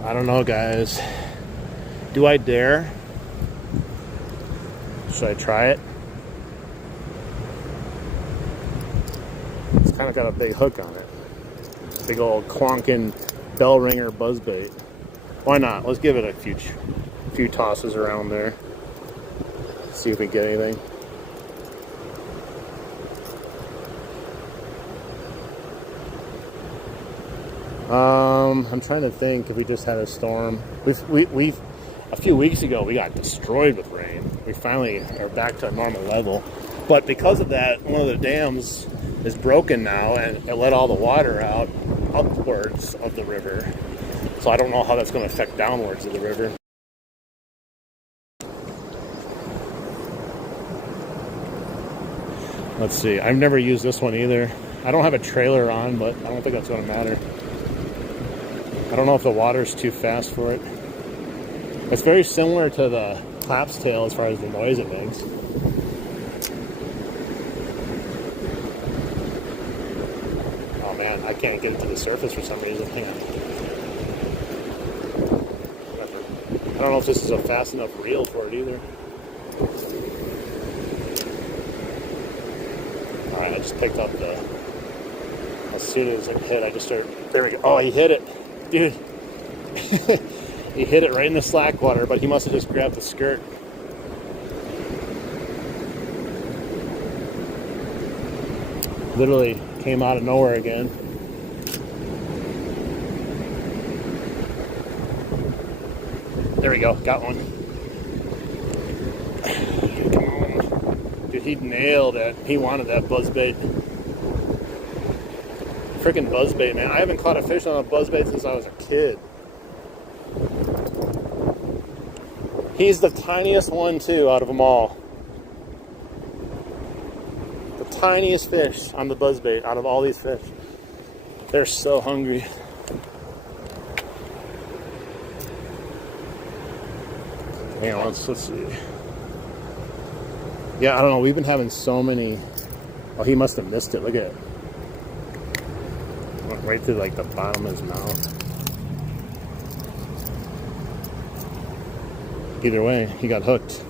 I don't know, guys. Do I dare? Should I try it? It's kind time it got a big hook on it. Big old clonking bell ringer buzzbait. Why not? Let's give it a few tosses around there. See if we get anything. I'm trying to think if we just had a storm. We a few weeks ago we got destroyed with rain. We finally are back to a normal level, but because of that, one of the dams is broken now, and it let all the water out upwards of the river. So I don't know how that's going to affect downwards of the river. Let's see. I've never used this one either. I don't have a trailer on, but I don't think that's going to matter. I don't know if the water's too fast for it. It's very similar to the clap's tail as far as the noise it makes. Oh man, I can't get it to the surface for some reason. Hang on. I don't know if this is a fast enough reel for it either. Alright, I just picked up the... As soon as it hit, I just started... There we go. Oh, he hit it. Dude. He hit it right in the slack water, but he must have just grabbed the skirt. Literally came out of nowhere again. There we go, got one. Come on. Dude, he nailed it. He wanted that buzzbait. Freaking buzzbait, man. I haven't caught a fish on a buzzbait since I was a kid. He's the tiniest one, too, out of them all. The tiniest fish on the buzzbait out of all these fish. They're so hungry. Hang on, let's see. Yeah, I don't know. We've been having so many... Oh, he must have missed it. Look at it. Went right through, like, the bottom of his mouth. Either way, he got hooked.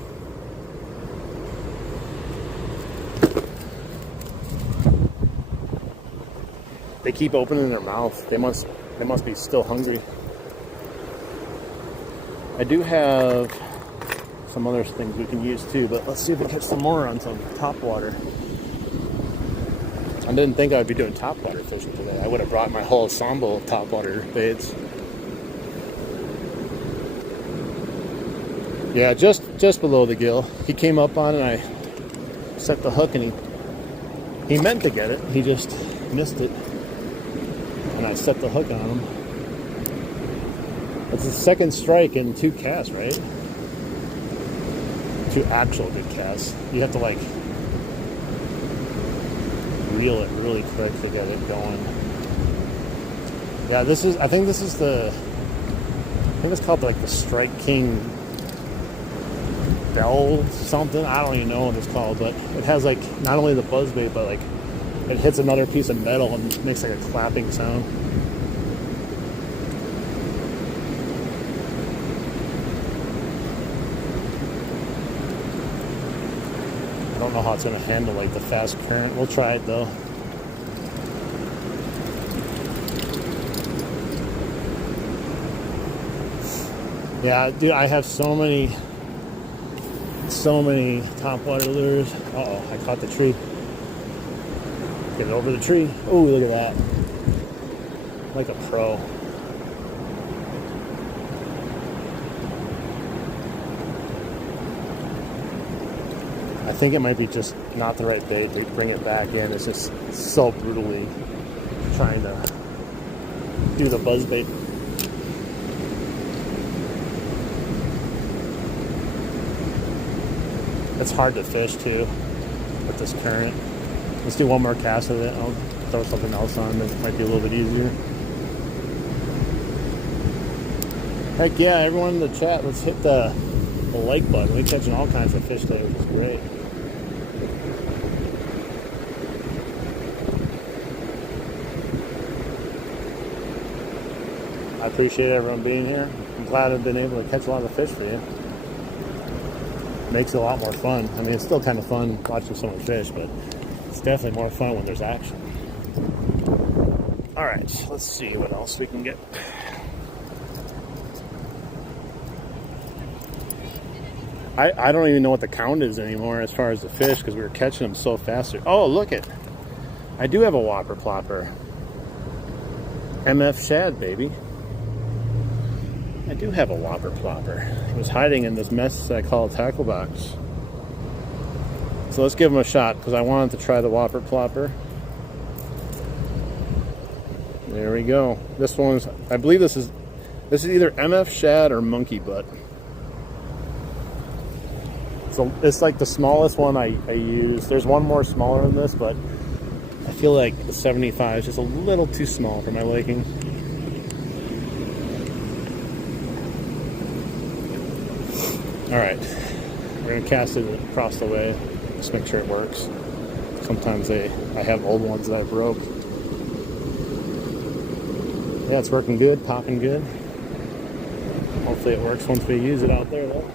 They keep opening their mouth. They must be still hungry. I do have some other things we can use too, but let's see if we catch some more on some topwater. I didn't think I would be doing topwater fishing today. I would have brought my whole ensemble of topwater baits. Yeah, just below the gill. He came up on it, and I set the hook, and he meant to get it. He just missed it, and I set the hook on him. It's a second strike in 2 casts, right? 2 actual good casts. You have to like reel it really quick to get it going. Yeah, I think it's called like the Strike King Bell something. I don't even know what it's called, but it has like not only the buzzbait, but like it hits another piece of metal and makes like a clapping sound. I don't know how it's going to handle like the fast current. We'll try it though. Yeah, dude, I have so many topwater lures. Uh-oh, I caught the tree. Get it over the tree. Oh, look at that. Like a pro. I think it might be just not the right bait to bring it back in. It's just so brutally trying to do the buzzbait. It's hard to fish too with this current. Let's do one more cast of it. I'll throw something else on that might be a little bit easier. Heck yeah, everyone in the chat, let's hit the like button. We're catching all kinds of fish today, which is great. I appreciate everyone being here. I'm glad I've been able to catch a lot of fish for you. Makes it a lot more fun. I mean, it's still kind of fun watching someone fish, but it's definitely more fun when there's action. All right, so let's see what else we can get. I don't even know what the count is anymore as far as the fish because we were catching them so fast. Oh, look it. I do have a whopper plopper. MF shad, baby. I do have a whopper plopper. It was hiding in this mess I call a tackle box. So let's give him a shot because I wanted to try the whopper plopper. There we go. This one's, I believe this is either MF shad or monkey butt. So it's like the smallest one I use. There's one more smaller than this, but I feel like the 75 is just a little too small for my liking. All right, we're gonna cast it across the way. Just make sure it works. Sometimes I have old ones that I broke. Yeah, it's working good, popping good. Hopefully it works once we use it out there though.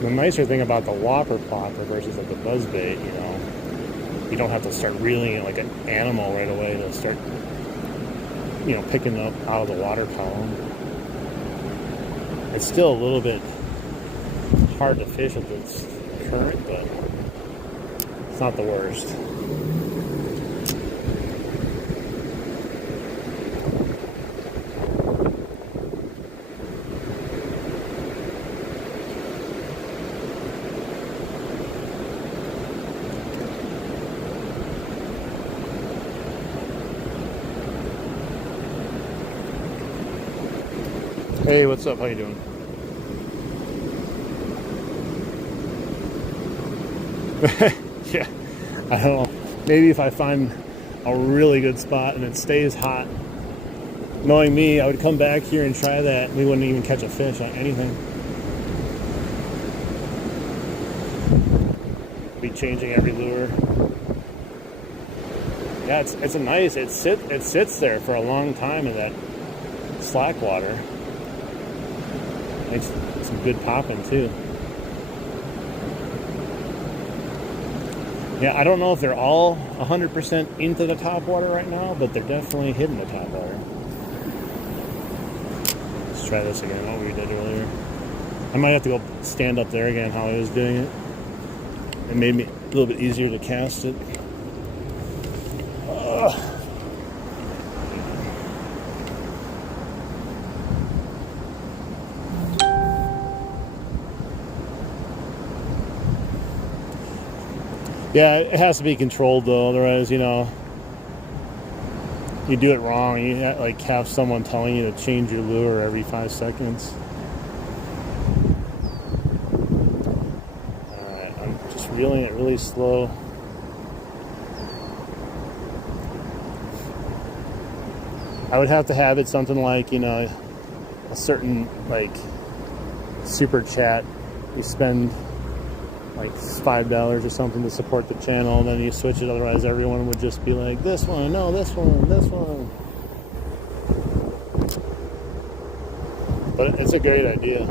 The nicer thing about the whopper plopper versus like the buzzbait, you know, you don't have to start reeling it like an animal right away to start, you know, picking it up out of the water column. It's still a little bit hard to fish with its current, but it's not the worst. Hey, what's up? How you doing? Yeah, I don't know. Maybe if I find a really good spot and it stays hot, knowing me, I would come back here and try that. And we wouldn't even catch a fish on anything. Be changing every lure. Yeah, it's a nice. It sits there for a long time in that slack water. Makes some good popping too. Yeah, I don't know if they're all 100% into the top water right now, but they're definitely hitting the top water. Let's try this again, what we did earlier. I might have to go stand up there again how I was doing it. It made me a little bit easier to cast it. Yeah, it has to be controlled though, otherwise, you know, you do it wrong. You like have someone telling you to change your lure every 5 seconds. Alright, I'm just reeling it really slow. I would have to have it something like, you know, a certain like super chat. You spend like $5 or something to support the channel, and then you switch it, otherwise everyone would just be like, this one, no, this one, this one. But it's a great idea.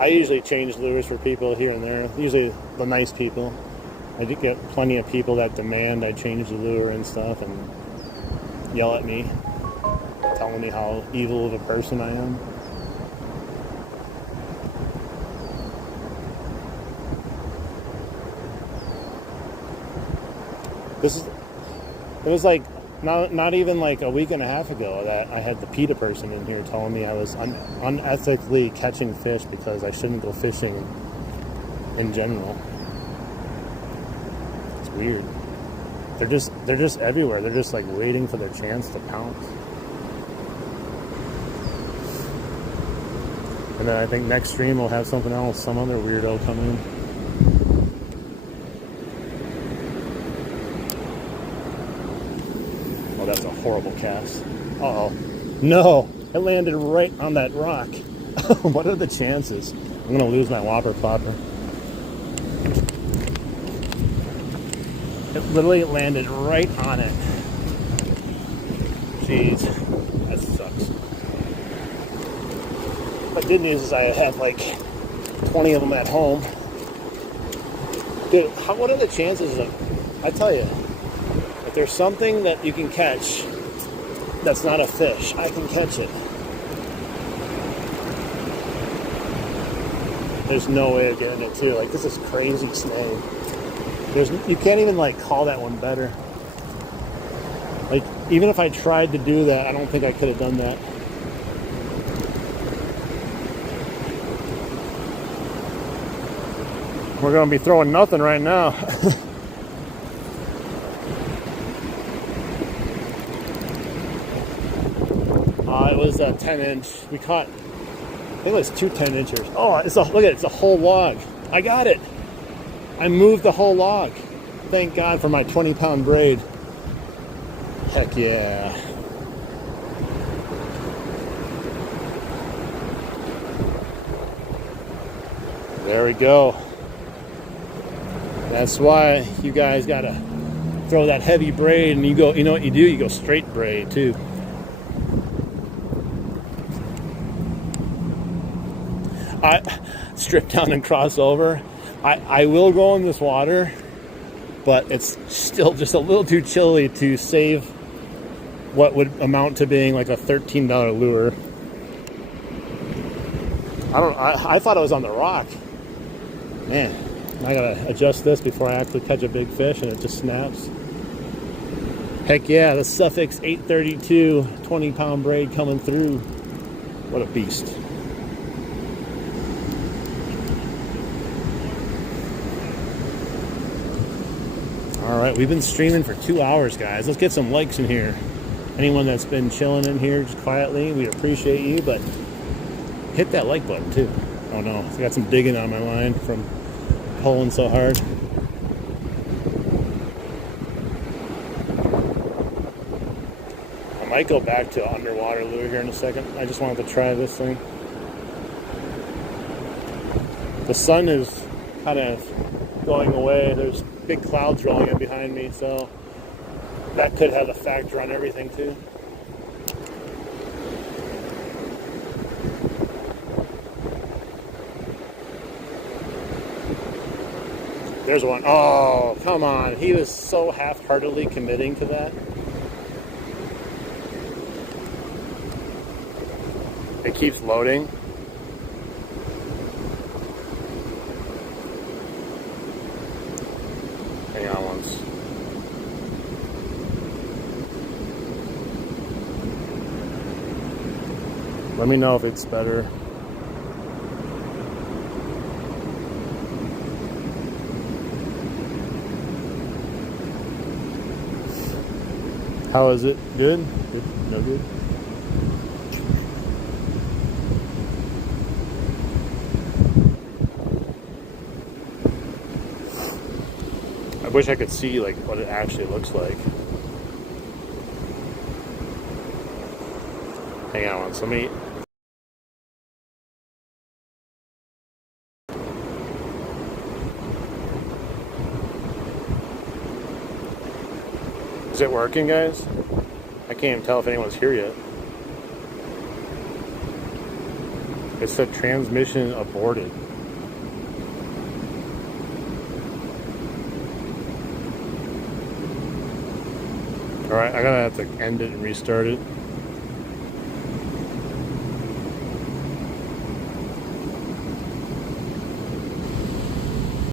I usually change lures for people here and there, usually the nice people. I do get plenty of people that demand I change the lure and stuff and yell at me, telling me how evil of a person I am. It was like not even like a week and a half ago that I had the PETA person in here telling me I was unethically catching fish because I shouldn't go fishing in general. It's weird. They're just everywhere. They're just like waiting for their chance to pounce. And then I think next stream we'll have something else, some other weirdo come in. Oh, that's a horrible cast. Uh-oh. No! It landed right on that rock. What are the chances? I'm gonna lose my whopper plopper. It literally landed right on it. Jeez. That sucks. The good news is I have like 20 of them at home. Dude, what are the chances of, I tell you, if there's something that you can catch that's not a fish, I can catch it. There's no way of getting it too. Like, this is crazy snake. You can't even like call that one better. Like, even if I tried to do that, I don't think I could have done that. We're gonna be throwing nothing right now. It was a 10-inch. We caught, I think it was 2 10-inchers. Oh, look at it, it's a whole log. I got it. I moved the whole log. Thank God for my 20-pound braid. Heck yeah. There we go. That's why you guys gotta throw that heavy braid, and you know what you do? You go straight braid too. I strip down and cross over. I will go in this water, but it's still just a little too chilly to save what would amount to being like a $13 lure. I thought it was on the rock. Man, I gotta adjust this before I actually catch a big fish, and it just snaps. Heck yeah, the Suffix 832 20-pound braid coming through. What a beast. Alright, we've been streaming for 2 hours, guys. Let's get some likes in here. Anyone that's been chilling in here just quietly, we appreciate you, but hit that like button too. Oh no, I got some digging on my line from pulling so hard. I might go back to underwater lure here in a second. I just wanted to try this thing. The sun is kind of going away. There's big clouds rolling in behind me, so that could have a factor on everything too. There's one. Oh, come on. He was so half-heartedly committing to that. It keeps loading. Hang on once. Let me know if it's better. How is it? Good? Good? No good? I wish I could see like what it actually looks like. Hang on once, let me... Is it working, guys? I can't even tell if anyone's here yet. It said transmission aborted. Alright, I'm gonna have to end it and restart it.